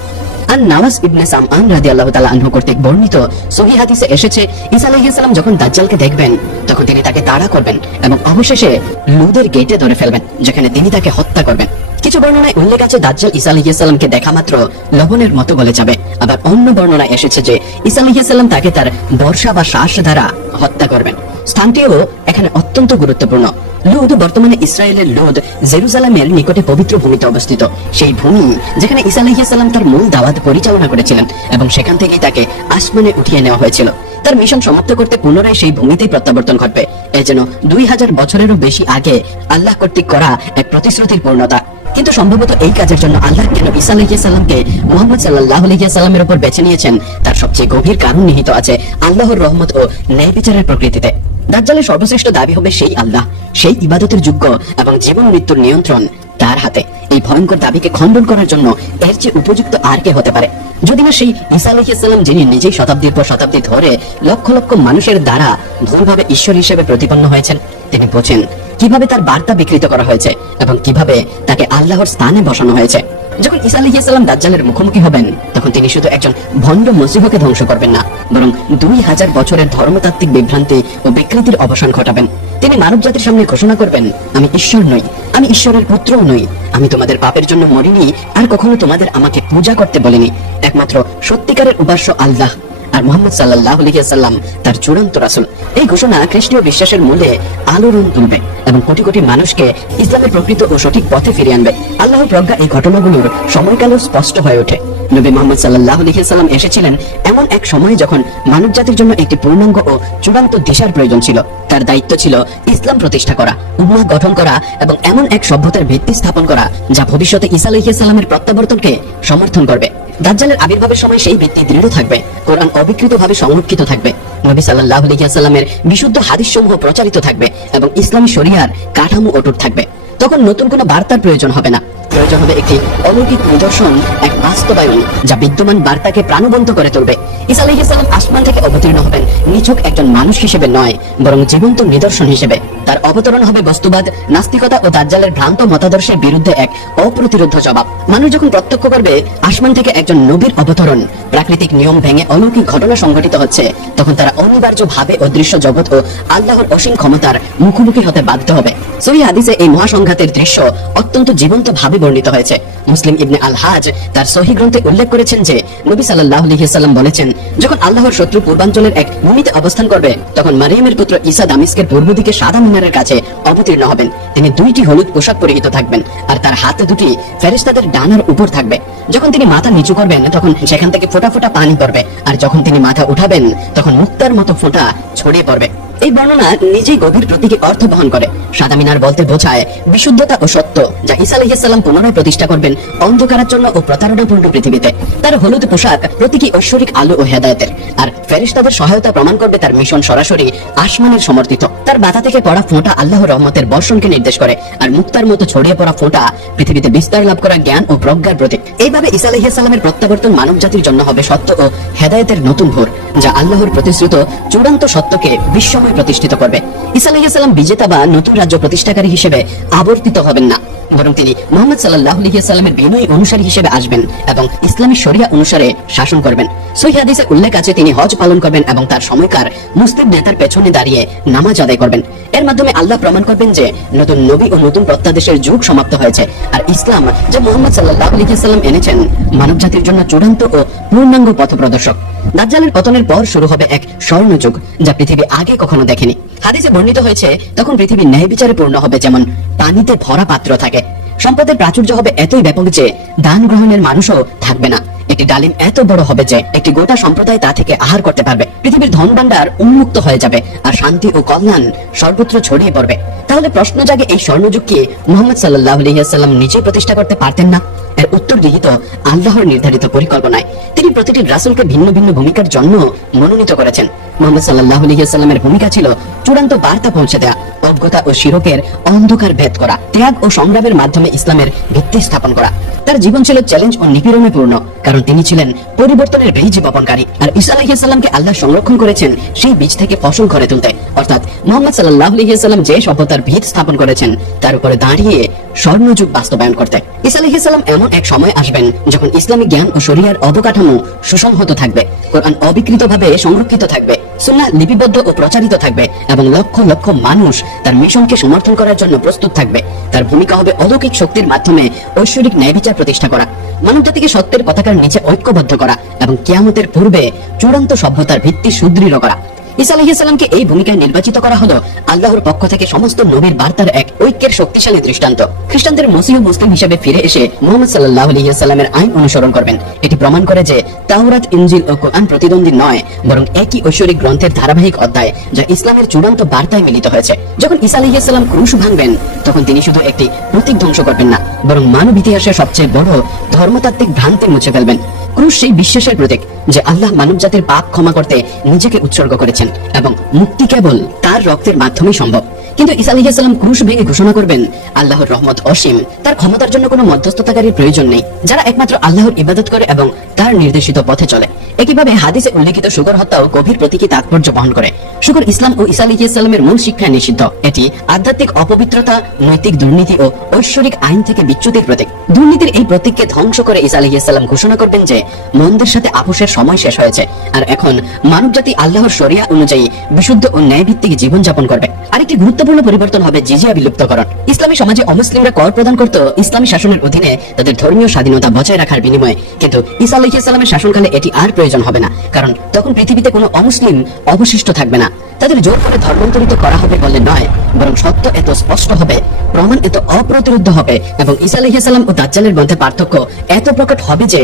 আর নওয়াজ ইবনে সামআন রাদিয়াল্লাহু তাআলা আনহু কর্তৃক বর্ণিত সহিহ হাদিসে এসেছে, ঈসা আলাইহিস সালাম যখন দাজ্জালকে দেখবেন, তখন তিনি তাকে তাড়া করবেন এবং অবশেষে লুদের গেটে ধরে ফেলবেন, যেখানে তিনি তাকে হত্যা করবেন। কিছু বর্ণনায় উল্লেখ আছে দাজ্জাল ঈসা আলাইহিস সালামকে দেখা মাত্র লবণের মতো গলে যাবে। আবার অন্য বর্ণনায় এসেছে যে ঈসা আলাইহিস সালাম তাকে তার বর্ষা বা শ্বাস দ্বারা হত্যা করবেন। স্থানটিও এখানে অত্যন্ত গুরুত্বপূর্ণ। লুদ বর্তমানে ইসরায়েলের লুদ জেরুজালেমের নিকটে পবিত্র ভূমিতে অবস্থিত, সেই ভূমি যেখানে ঈসা আলাইহিস সালাম তার মূল দাওয়াত পরিচালনা করেছিলেন এবং সেখান থেকেই তাকে আসমানে উঠিয়ে নেওয়া হয়েছিল। তার মিশন সমাপ্ত করতে পুনরায় সেই ভূমিতেই প্রত্যাবর্তন ঘটবে, এ যেন 2000 বছরেরও বেশি আগে আল্লাহ কর্তৃক করা এক প্রতিশ্রুতির পূর্ণতা। কিন্তু সম্ভবত এই কাজের জন্য আল্লাহ কেন ঈসা আলাইহিস সালামকে মুহাম্মদ সাল্লাল্লাহু আলাইহি ওয়াসাল্লামের উপর বেছে নিয়েছেন, তার সবচেয়ে গভীর কারণ নিহিত আছে আল্লাহর রহমত ও ন্যায় বিচারের প্রকৃতিতে। দাজ্জালের সর্বশ্রেষ্ঠ দাবি হবে সেই আল্লাহ, সেই ইবাদতের যোগ্য এবং জীবন মৃত্যুর নিয়ন্ত্রণ তার হাতে। এই ভয়ঙ্কর দাবিকে খণ্ডন করার জন্য এর চেয়ে উপযুক্ত আর কে হতে পারে? যদি না সেই ঈসা আলাইহিস সালাম, যিনি নিজেই শতাব্দীর পর শতাব্দী ধরে লক্ষ লক্ষ মানুষের দ্বারা ভুলভাবে ঈশ্বর হিসেবে প্রতিপন্ন হয়েছেন। তিনি বোঝেন কিভাবে তার বার্তা বিকৃত করা হয়েছে এবং কিভাবে তাকে আল্লাহর স্থানে বসানো হয়েছে। যখন ঈসা আলাইহিস সালাম দাজ্জালের মুখোমুখি হবেন, তখন তিনি শুধু একজন ভণ্ড মসীহকে ধ্বংস করবেন না, বরং 2000 বছরের ধর্মতাত্ত্বিক বিভ্রান্তি ও বিকৃতির অবসান ঘটাবেন। তিনি মানব জাতির সামনে ঘোষণা করবেন, আমি ঈশ্বর নই, আমি ঈশ্বরের পুত্রও নই, আমি তোমাদের পাপের জন্য মরিনি, আর কখনো তোমাদের আমাকে পূজা করতে বলিনি। একমাত্র সত্যিকারের উপাস্য আল্লাহ, আর মুহাম্মদ সাল্লাল্লাহু আলাইহি ওয়াসাল্লাম তার চূড়ান্ত রাসূল। এই ঘোষণা খ্রিস্টীয় বিশ্বাসের মূলে আলোড়ন তুলবে এবং কোটি কোটি মানুষকে ইসলামের প্রকৃত ও সঠিক পথে ফিরিয়ে আনবে। আল্লাহর প্রজ্ঞা এই ঘটনাগুলোর সময়কালেও স্পষ্ট হয়ে ওঠে। নবী মুহাম্মদ সাল্লাল্লাহু আলাইহি ওয়াসাল্লাম এসেছিলেন এমন এক সময়ে যখন মানব জাতির জন্য একটি পূর্ণাঙ্গ ও চূড়ান্ত দিশার প্রয়োজন ছিল। তার দায়িত্ব ছিল ইসলাম প্রতিষ্ঠা করা, উম্মাহ গঠন করা এবং এমন এক সভ্যতার ভিত্তি স্থাপন করা যা ভবিষ্যতে ঈসা আলাইহিস সালামের প্রত্যাবর্তনকে সমর্থন করবে। দাজ্জালের আবির্ভাবের সময় সেই ভিত্তি দৃঢ় থাকবে, কোরআন অবিকৃতভাবে সংরক্ষিত থাকবে, নবী সাল্লাল্লাহু আলাইহি ওয়াসাল্লামের বিশুদ্ধ হাদিসসমূহ প্রচারিত থাকবে এবং ইসলামী শরিয়ার কাঠামো অটুট থাকবে। তখন নতুন কোনো বার্তার প্রয়োজন হবে না, প্রয়োজন হবে একটি অলৌকিক নিদর্শন, এক বাস্তবায়ন যা বিদ্যমান বার্তাকে প্রাণবন্ত করে তুলবে। ঈসা আলাইহিস সালাম আসমান থেকে অবতীর্ণ হবেন নিছক একজন মানুষ হিসেবে নয়, বরং জীবন্ত নিদর্শন হিসেবে। তার অবতরণ হবে বস্তুবাদ, নাস্তিকতা ও দাজ্জালের ভ্রান্ত মতাদর্শের বিরুদ্ধে এক অপ্রতিরোধ জবাব। মানুষ যখন প্রত্যক্ষ করবে আসমান থেকে একজন নবীর অবতরণ, প্রাকৃতিক নিয়ম ভেঙে অলৌকিক ঘটনা সংঘটিত হচ্ছে, তখন তারা অনিবার্যভাবে অদৃশ্য জগৎ ও আল্লাহর অসীম ক্ষমতার মুখোমুখি হতে বাধ্য হবে। সহিহ হাদিসে এই মহাসংঘাতের দৃশ্য অত্যন্ত জীবন্ত ভাবে বর্ণিত হয়েছে। মুসলিম ইবনে আল হাজ তার সহিহ গ্রন্থে উল্লেখ করেছেন যে নবী সাল্লাল্লাহু আলাইহি ওয়াসাল্লাম বলেছেন, যখন আল্লাহর শত্রু পূর্বাঞ্চলের এক ভূমিতে অবস্থান করবে, তখন মারিয়ামের পুত্র ঈসা দামিস্কের পূর্ব দিকে সাদা মিনারের কাছে অবতীর্ণ হবেন। তিনি দুইটি হলুদ পোশাক পরিহিত থাকবেন, আর তার হাতে দুটি ফেরেশতাদের ডানার উপর থাকবে। যখন তিনি মাথা নিচু করবেন, তখন সেখান থেকে ফোঁটা ফোঁটা পানি পড়বে, আর যখন তিনি মাথা উঠাবেন, তখন মুক্তার মতো ফোঁটা ছড়িয়ে পড়বে। এই বর্ণনা নিজেই গভীর প্রতীকী অর্থ বহন করে। সাদা মিনার বলতে বোঝায় বিশুদ্ধতা ও সত্য, যা ঈসা আলাইহিস সালাম পুনরায় প্রতিষ্ঠা করবেন অন্ধকারাচ্ছন্ন ও প্রতারণাপূর্ণ পৃথিবীতে। তার হলুদ পোশাক প্রতীকী ঐশ্বরিক আলো ও হেদায়েতের, আর ফেরেশতাদের সহায়তা প্রমাণ করবে তার মিশন সরাসরি আসমানের সমর্থিত। তার মাথা থেকে পড়া ফোঁটা আল্লাহর রহমতের বর্ষণকে নির্দেশ করে, আর মুক্তার মতো ছড়িয়ে পড়া ফোঁটা পৃথিবীতে বিস্তার লাভ করা জ্ঞান ও প্রজ্ঞার প্রতীক। এইভাবে ঈসা আলাইহিস সালামের প্রত্যাবর্তন মানব জাতির জন্য হবে সত্য ও হেদায়েতের নতুন ভোর, যা আল্লাহর প্রতিশ্রুত চূড়ান্ত সত্যকে বিশ্বময় প্রতিষ্ঠিত করবে। ঈসা আলাইহিস সালাম বিজেতা বা নতুন রাজ্য প্রতিষ্ঠাকারী হিসেবে আবর্তিত হবেন না, বরং তিনি মুহাম্মদ সাল্লাল্লাহু আলাইহি ওয়াসাল্লামের বিনয়ী অনুসারী হিসেবে আসবেন এবং ইসলামী শরিয়া অনুসারে শাসন করবেন। সহিহ হাদিসে উল্লেখ আছে তিনি হজ পালন করবেন এবং তার সময়কার মুসলিম নেতার পেছনে দাঁড়িয়ে নামাজ আদায় করবেন। এর মাধ্যমে আল্লাহ প্রমাণ করবেন যে নতুন নবী ও নতুন প্রত্যাদেশের যুগ সমাপ্ত হয়েছে, আর ইসলাম যা মুহাম্মদ সাল্লাল্লাহু আলাইহি ওয়াসাল্লাম এনেছেন মানব জাতির জন্য চূড়ান্ত ও পূর্ণাঙ্গ পথপ্রদর্শক। দাজ্জালের পতনের পর শুরু হবে এক স্বর্ণযুগ, যা পৃথিবী আগে কখনো দেখেনি। হাদিসে বর্ণিত হয়েছে তখন পৃথিবী ন্যায় বিচারে পূর্ণ হবে যেমন পানিতে ভরা পাত্র থাকে। সম্পদের প্রাচুর্য হবে এতই ব্যাপক যে দান গ্রহণের মানুষও থাকবে না। একটি ডালিম এত বড় হবে যে একটি গোটা সম্প্রদায় তা থেকে আহার করতে পারবে। পৃথিবীর ধন ভাণ্ডার উন্মুক্ত হয়ে যাবে, আর শান্তি ও কল্যাণ সর্বত্র ছড়িয়ে পড়বে। তাহলে প্রশ্ন জাগে, এই স্বর্ণযুগ কি মুহাম্মদ সাল্লাল্লাহু আলাইহি ওয়াসাল্লাম নিজে প্রতিষ্ঠা করতে পারতেন না? এর উত্তর নিহিত আল্লাহর নির্ধারিত পরিকল্পনায়। তিনি প্রতিটি রাসূলকে ভিন্ন ভিন্ন ভূমিকার জন্য মনোনীত করেছেন। মুহাম্মদ সাল্লাল্লাহু আলাইহি ওয়াসাল্লামের ভূমিকা ছিল চূড়ান্ত বার্তা পৌঁছে দেওয়া, অজ্ঞতা ও শিরকের অন্ধকার ভেদ করা, ত্যাগ ও সংগ্রামের মাধ্যমে ইসলামের ভিত্তি স্থাপন করা। তার জীবন ছিল চ্যালেঞ্জ ও নিপীড়নে পূর্ণ, কারণ তিনি ছিলেন পরিবর্তনের বীজ বপনকারী। আর ঈসা আলাইহিস সালামকে আল্লাহ সংরক্ষণ করেছেন সেই বীজ থেকে ফসল ঘরে তুলতে। অর্থাৎ মুহাম্মদ সাল্লাল্লাহু আলাইহি ওয়াসাল্লাম যে সভ্যতার ভিত স্থাপন করেছেন তার উপরে দাঁড়িয়ে স্বর্ণযুগ বাস্তবায়ন করতে। ঈসা আলাইহিস সালাম এমন এক সময় আসবেন যখন ইসলামিক জ্ঞান ও শরিয়ার অবকাঠামো সুসংহত থাকবে, কোরআন অবিকৃতভাবে সংরক্ষিত থাকবে, সুন্নাহ লিপিবদ্ধ ও প্রচারিত থাকবে, এবং লক্ষ লক্ষ মানুষ তার মিশনকে সমর্থন করার জন্য প্রস্তুত থাকবে। তার ভূমিকা হবে অলৌকিক শক্তির মাধ্যমে ঐশ্বরিক ন্যায়বিচার প্রতিষ্ঠা করা, মানবজাতিকে সত্যের পতাকার নিচে ঐক্যবদ্ধ করা, এবং কিয়ামতের পূর্বে চূড়ান্ত সভ্যতার ভিত্তি সুদৃঢ় করা। ঈসা আলাইহিস সালামকে এই ভূমিকায় নির্বাচিত করা হলো আল্লাহর পক্ষ থেকে সমস্ত নবীর বার্তার এক ঐক্যের শক্তিশালী দৃষ্টান্ত। খ্রিস্টানদের মসিহ মুসলিম হিসেবে ফিরে এসে মুহাম্মদ সাল্লাল্লাহু আলাইহি ওয়াসাল্লামের আইন অনুসরণ করবেন। এটি প্রমাণ করে যে তাওরাত, ইনজিল ও কোরআন প্রতিদ্বন্দ্বী নয়, বরং একই ঐশ্বরিক গ্রন্থের ধারাবাহিক অধ্যায়, যা ইসলামের চূড়ান্ত বার্তায় মিলিত হয়েছে। যখন ঈসা আলাইহিস সালাম ক্রুশ ভাঙবেন, তখন তিনি শুধু একটি প্রতীক ধ্বংস করবেন না, বরং মানব ইতিহাসের সবচেয়ে বড় ধর্মতাত্ত্বিক ভ্রান্তি মুছে ফেলবেন। ক্রুশ সেই বিশ্বাসের প্রতীক যে আল্লাহ মানব জাতির পাপ ক্ষমা করতে নিজেকে উৎসর্গ করেছেন এবং মুক্তি কেবল তার রক্তের মাধ্যমেই সম্ভব। কিন্তু ঈসা আলাইহিস সালাম ক্রুশ ভেঙে ঘোষণা করবেন আল্লাহর রহমত অসীম, তার ক্ষমতার জন্য কোনো মধ্যস্থতাকারীর প্রয়োজন নেই, যারা একমাত্র আল্লাহর ইবাদত করে এবং তার নির্দেশিত পথে চলে। একইভাবে হাদিসে উল্লেখিত শুকর হত্যাও গভীর প্রতীকী তাৎপর্য বহন করে। শুকর ইসলাম ও ঈসা আলাইহিস সালামের মূল শিক্ষায় নিষিদ্ধ। এটি আধ্যাত্মিক অপবিত্রতা, নৈতিক দুর্নীতি ও ঐশ্বরিক আইন থেকে বিচ্যুতির প্রতীক। দুর্নীতির এই প্রতীককে ধ্বংস করে ঈসা আলাইহিস সালাম ঘোষণা করবেন যে মন্দের সাথে আপোষের সময় শেষ হয়েছে, আর এখন মানবজাতি আল্লাহর শরিয়া অনুযায়ী বিশুদ্ধ ও ন্যায়ভিত্তিক জীবন যাপন করবে। আরেকটি গুরুত্বপূর্ণ পরিবর্তন হবে জিজিয়া বিলুপ্তকরণ। ইসলামী সমাজে অমুসলিমরা কর প্রদান করত ইসলামী শাসনের অধীনে তাদের ধর্মীয় স্বাধীনতা বজায় রাখার বিনিময়ে, কিন্তু ঈসা আলাইহিস সালামের শাসনকালে এটি আর প্রয়োজন হবে না, কারণ তখন পৃথিবীতে কোনো অমুসলিম অবশিষ্ট থাকবে না। তাদের জোর করে ধর্মান্তরিত করা হবে বলে নয়, বরং সত্য এত স্পষ্ট হবে, প্রমাণ এত অপ্রতিরোধ্য হবে, এবং ঈসা আলাইহিস সালাম ও দাজ্জালের মধ্যে পার্থক্য এত প্রকট হবে যে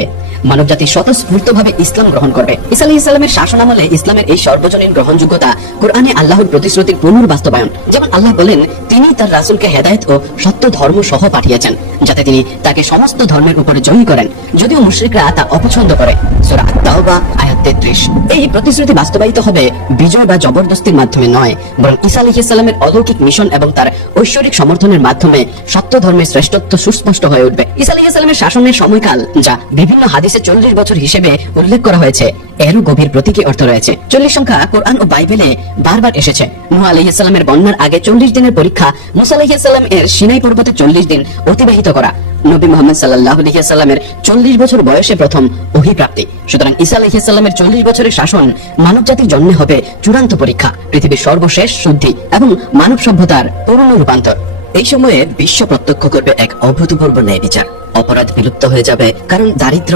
মানবজাতি স্বতঃস্ফূর্তভাবে ইসলাম গ্রহণ করবে। ঈসা আলাইহিস সালামের শাসনামলে ইসলামের এই সর্বজনীন গ্রহণযোগ্যতা কোরআনে আল্লাহর প্রতিশ্রুতির পুনর্বাস্তবায়ন। যেমন আল্লাহ বলেন তিনি তার রাসূলকে হেদায়েত ও সত্য ধর্ম সহ পাঠিয়েছেন, যাতে তিনি তাকে সমস্ত ধর্মের উপরে জয়ী করেন, যদিও মুশরিকরা তা অপছন্দ করে। সূরা আত-তাওবা আয়াত 33। এই প্রতিশ্রুতি বাস্তবায়িত হবে বিজয় বা জবরদস্তির মাধ্যমে নয়, বরং ঈসা আলাইহিস সালামের অলৌকিক মিশন এবং তার ঐশ্বরিক সমর্থনের মাধ্যমে সত্য ধর্মের শ্রেষ্ঠত্ব সুস্পষ্ট হয়ে উঠবে। ঈসা আলাইহিস সালামের শাসনের সময়কাল, যা বিভিন্ন হাদিসে 40 বছর হিসেবে উল্লেখ করা হয়েছে, এরও গভীর প্রতীকী অর্থ রয়েছে। 40 সংখ্যা কোরআন ও বাইবেলে বারবার এসেছে। নূহ আলাইহিস সালামের বন্যার আগে 40 দিনের পরীক্ষা, মুসা আলাইহিস সালাম এর সিনাই পর্বতে 40 দিন অতিবাহিত করা, নবী মুহাম্মদ সাল্লাল্লাহু আলাইহি ওয়াসাল্লামের 40 বছর বয়সে প্রথম ওহী প্রাপ্তি। সুতরাং ঈসা আলাইহিস সালামের 40 বছরের শাসন মানবজাতির জন্য হবে চূড়ান্ত পরীক্ষা, পৃথিবীর সর্বশেষ শুদ্ধি এবং মানব সভ্যতার পূর্ণ রূপান্তর। এই সময়ে বিশ্ব প্রত্যক্ষ করবে এক অভূতপূর্ব ন্যায় বিচার। অপরাধ বিলুপ্ত হয়ে যাবে, কারণ দারিদ্র,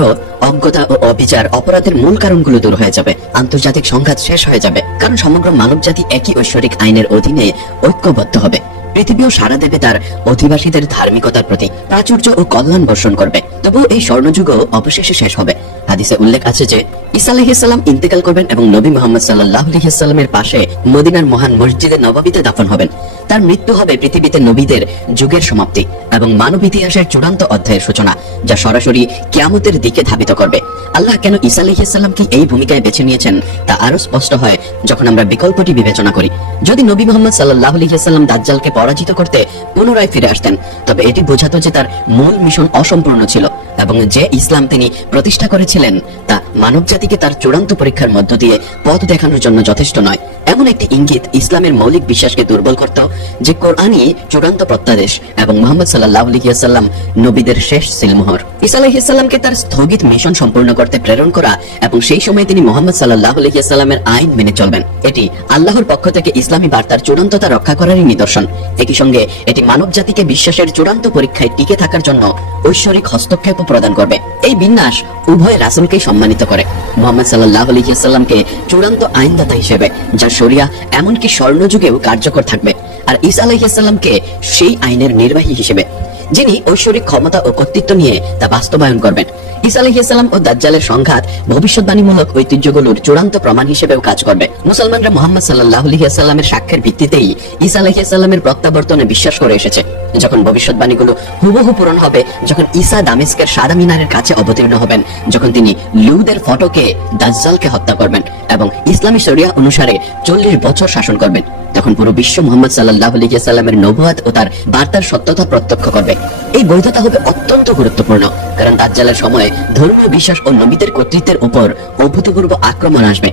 অজ্ঞতা ও অবিচার অপরাধের মূল কারণগুলো দূর হয়ে যাবে। আন্তর্জাতিক সংঘাত শেষ হয়ে যাবে, কারণ সমগ্র মানবজাতি একই ঐশ্বরিক আইনের অধীনে ঐক্যবদ্ধ হবে। পৃথিবীও সাড়া দেবে তার অধিবাসীদের ধার্মিকতার প্রতি, প্রাচুর্য ও কল্যাণ বর্ষণ করবে। তবুও এই স্বর্ণযুগও অবশেষে শেষ হবে। হাদিসে উল্লেখ আছে যে ঈসা আলাইহিস সালাম ইন্তেকাল করবেন এবং নবী মুহাম্মদ সাল্লাল্লাহু আলাইহি ওয়াসাল্লামের পাশে মদিনার মহান মসজিদে নববীতে দাফন হবেন। তার মৃত্যু হবে পৃথিবীতে নবীদের যুগের সমাপ্তি এবং মানব ইতিহাসের চূড়ান্ত অধ্যায়ের সূচনা, যা সরাসরি কিয়ামতের দিকে ধাবিত করবে। আল্লাহ কেন ঈসা আলাইহিস সালামকে এই ভূমিকায় বেছে নিয়েছেন তা আরো স্পষ্ট হয় যখন আমরা বিকল্পটি বিবেচনা করি। যদি নবী মুহাম্মদ সাল্লাল্লাহু আলাইহি ওয়াসাল্লাম দাজ্জালকে পরাজিত করতে পুনরায় ফিরে আসতেন, তবে এটি বোঝাতো যে তার মূল মিশন অসম্পূর্ণ ছিল এবং যে ইসলাম তিনি প্রতিষ্ঠা করেছিলেন তা মানবজাতিকে তার চূড়ান্ত পরীক্ষার মধ্য দিয়ে পথ দেখানোর জন্য যথেষ্ট নয়। এমন একটি ইঙ্গিত ইসলামের মৌলিক বিশ্বাসকে দুর্বল করত যে কোরআনই চূড়ান্ত প্রত্যাদেশ এবং মুহাম্মদ সাল্লাল্লাহু আলাইহি ওয়াসাল্লাম নবীদের শেষ সিলমোহর। ঈসা আলাইহিস সালামকে তার স্থগিত মিশন সম্পূর্ণ করতে প্রেরণ করা এবং সেই সময় তিনি মুহাম্মদ সাল্লাল্লাহু আলাইহি ওয়াসাল্লামের আইন মেনে চলবেন, এটি আল্লাহর পক্ষ থেকে ইসলামী বার্তার চূড়ান্ততা রক্ষা করারই নিদর্শন। একই সঙ্গে এটি মানব জাতিকে বিশ্বাসের চূড়ান্ত পরীক্ষায় টিকে থাকার জন্য ঐশ্বরিক হস্তক্ষেপ প্রদান করবে। এই বিন্যাস উভয় রাসূলকেই সম্মানিত করে, মুহাম্মদ সাল্লাল্লাহু আলাইহি ওয়াসাল্লামকে চূড়ান্ত আইনদাতা হিসেবে, যার শরিয়া এমনকি স্বর্ণযুগেও কার্যকর থাকবে, আর ঈসা আলাইহিস সালামকে সেই আইনের নির্বাহী হিসেবে, যিনি ঐশ্বরিক ক্ষমতা ও কর্তৃত্ব নিয়ে তা বাস্তবায়ন করবেন। ঈসা আলাইহিস সালাম ও দাজ্জালের সংঘাত ভবিষ্যৎবাণীমূলক ঐতিহ্যগুলোর চূড়ান্ত প্রমাণ হিসেবেও কাজ করবে। মুসলমানরা মুহাম্মদ সাল্লাল্লাহু আলাইহি ওয়াসাল্লামের সাক্ষ্যের ভিত্তিতেই ঈসা আলাইহিস সালামের প্রত্যাবর্তনে বিশ্বাস করে এসেছে। যখন ভবিষ্যৎবাণীগুলো হুবহু পূরণ হবে, যখন ঈসা দামেস্কের সাদা মিনারের কাছে অবতীর্ণ হবেন, যখন তিনি লুদের ফটকে দাজ্জালকে হত্যা করবেন এবং ইসলামী শরিয়া অনুসারে 40 বছর শাসন করবেন, তখন পুরো বিশ্ব মুহাম্মদ সাল্লাল্লাহু আলাইহি ওয়াসাল্লামের নবুয়ত ও তার বার্তার সত্যতা প্রত্যক্ষ করবে। এই বৈধতা হবে অত্যন্ত গুরুত্বপূর্ণ, কারণ দাজ্জালের সময় ধর্মীয় বিশ্বাস ও নবীদের কর্তৃত্বের উপর অভূতপূর্ব আক্রমণ আসবে।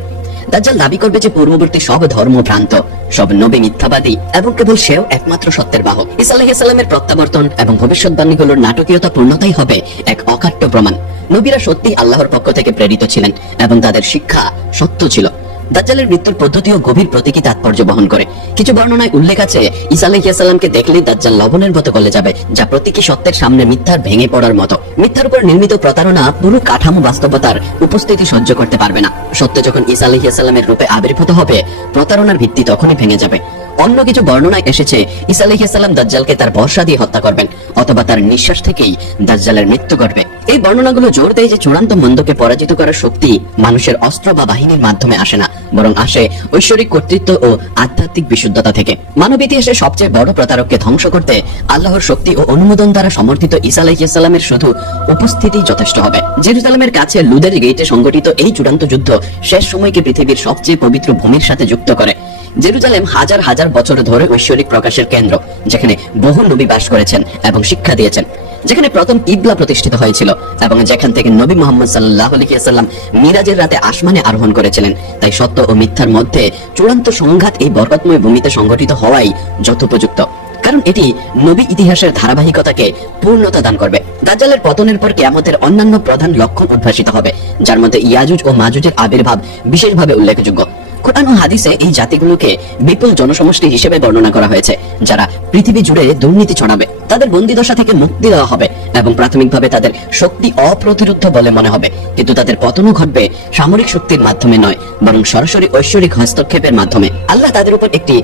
দাজ্জাল দাবি করবে যে পূর্ববর্তী সব ধর্ম ভ্রান্ত, সব নবী মিথ্যাবাদী এবং কেবল সেও একমাত্র সত্যের বাহক। ঈসা আলাইহিস সালামের প্রত্যাবর্তন এবং ভবিষ্যৎবাণীগুলোর নাটকীয়তা পূর্ণতাই হবে এক অকাট্য প্রমাণ। নবীরা সত্যি আল্লাহর পক্ষ থেকে প্রেরিত ছিলেন এবং তাদের শিক্ষা সত্য ছিল। দাজ্জালের মৃত্যুর পদ্ধতিও গভীর প্রতীকী তাৎপর্য বহন করে। কিছু বর্ণনায় উল্লেখ আছে ঈসা আলাইহিস সালামকে দেখলেই দাজ্জাল লবণের মতো গলে যাবে, যা প্রতীকী সত্যের সামনে মিথ্যার ভেঙে পড়ার মতো। মিথ্যার উপর নির্মিত প্রতারণা পুরো কাঠামো বাস্তবতার উপস্থিতি সহ্য করতে পারবে না। সত্য যখন ঈসা আলাইহিস সালামের রূপে আবির্ভূত হবে, প্রতারণার ভিত্তি তখনই ভেঙে যাবে। অন্য কিছু বর্ণনায় এসেছে ঈসা আলাইহিস সালাম দাজ্জালকে তার বর্ষা দিয়ে হত্যা করবেন, অথবা তার নিঃশ্বাস থেকেই দাজ্জালের মৃত্যু ঘটবে। এই বর্ণনাগুলো জোর দেয় যে চূড়ান্ত মন্দকে পরাজিত করার শক্তি মানুষের অস্ত্র বা বাহিনীর মাধ্যমে আসে না, বরং আসে ঐশ্বরিক কর্তৃত্ব ও আধ্যাত্মিক বিশুদ্ধতা থেকে। মানব ইতিহাসে সবচেয়ে বড় প্রতারককে ধ্বংস করতে আল্লাহর শক্তি ও অনুমোদন দ্বারা সমর্থিত ঈসা আলাইহিস সালামের শুধু উপস্থিতি যথেষ্ট হবে। জেরুজালেমের কাছে লুদের গেটে সংগঠিত এই চূড়ান্ত যুদ্ধ শেষ সময়কে পৃথিবীর সবচেয়ে পবিত্র ভূমির সাথে যুক্ত করে। জেরুজালেম হাজার হাজার বছর ধরে ঐশ্বরিক প্রকাশের কেন্দ্র, যেখানে বহু নবী বাস করেছেন এবং শিক্ষা দিয়েছেন, যেখানে প্রথম কিবলা প্রতিষ্ঠিত হয়েছিল এবং যেখান থেকে নবী মুহাম্মদ সাল্লাল্লাহু আলাইহি ওয়াসাল্লাম মিরাজের রাতে আসমানে আরোহণ করেছিলেন। তাই সত্য ও মিথ্যার মধ্যে চূড়ান্ত সংঘাত এই বরকতময় ভূমিতে সংঘটিত হওয়াই যথোপযুক্ত, কারণ এটি নবী ইতিহাসের ধারাবাহিকতাকে পূর্ণতা দান করবে। দাজ্জালের পতনের পর কিয়ামতের অন্যান্য প্রধান লক্ষণ উদ্ভাসিত হবে, যার মধ্যে ইয়াজুজ ও মাজুজের আবির্ভাব বিশেষভাবে উল্লেখযোগ্য। কুরআন ও হাদিসে এই জাতিগুলোকে বিপুল জনসমষ্টি হিসেবে বর্ণনা করা হয়েছে, যারা পৃথিবী জুড়ে দুর্নীতি ছড়াবে। তাদের বন্দিদশা থেকে মুক্তি দেওয়া হবে এবং প্রাথমিকভাবে তাদের শক্তি অপ্রতিরোধ্য বলে মনে হবে, কিন্তু তাদের পতনও ঘটবে সামরিক শক্তির মাধ্যমে নয়, বরং সরাসরি ঐশ্বরিক হস্তক্ষেপের মাধ্যমে। আল্লাহ তাদের উপর একটি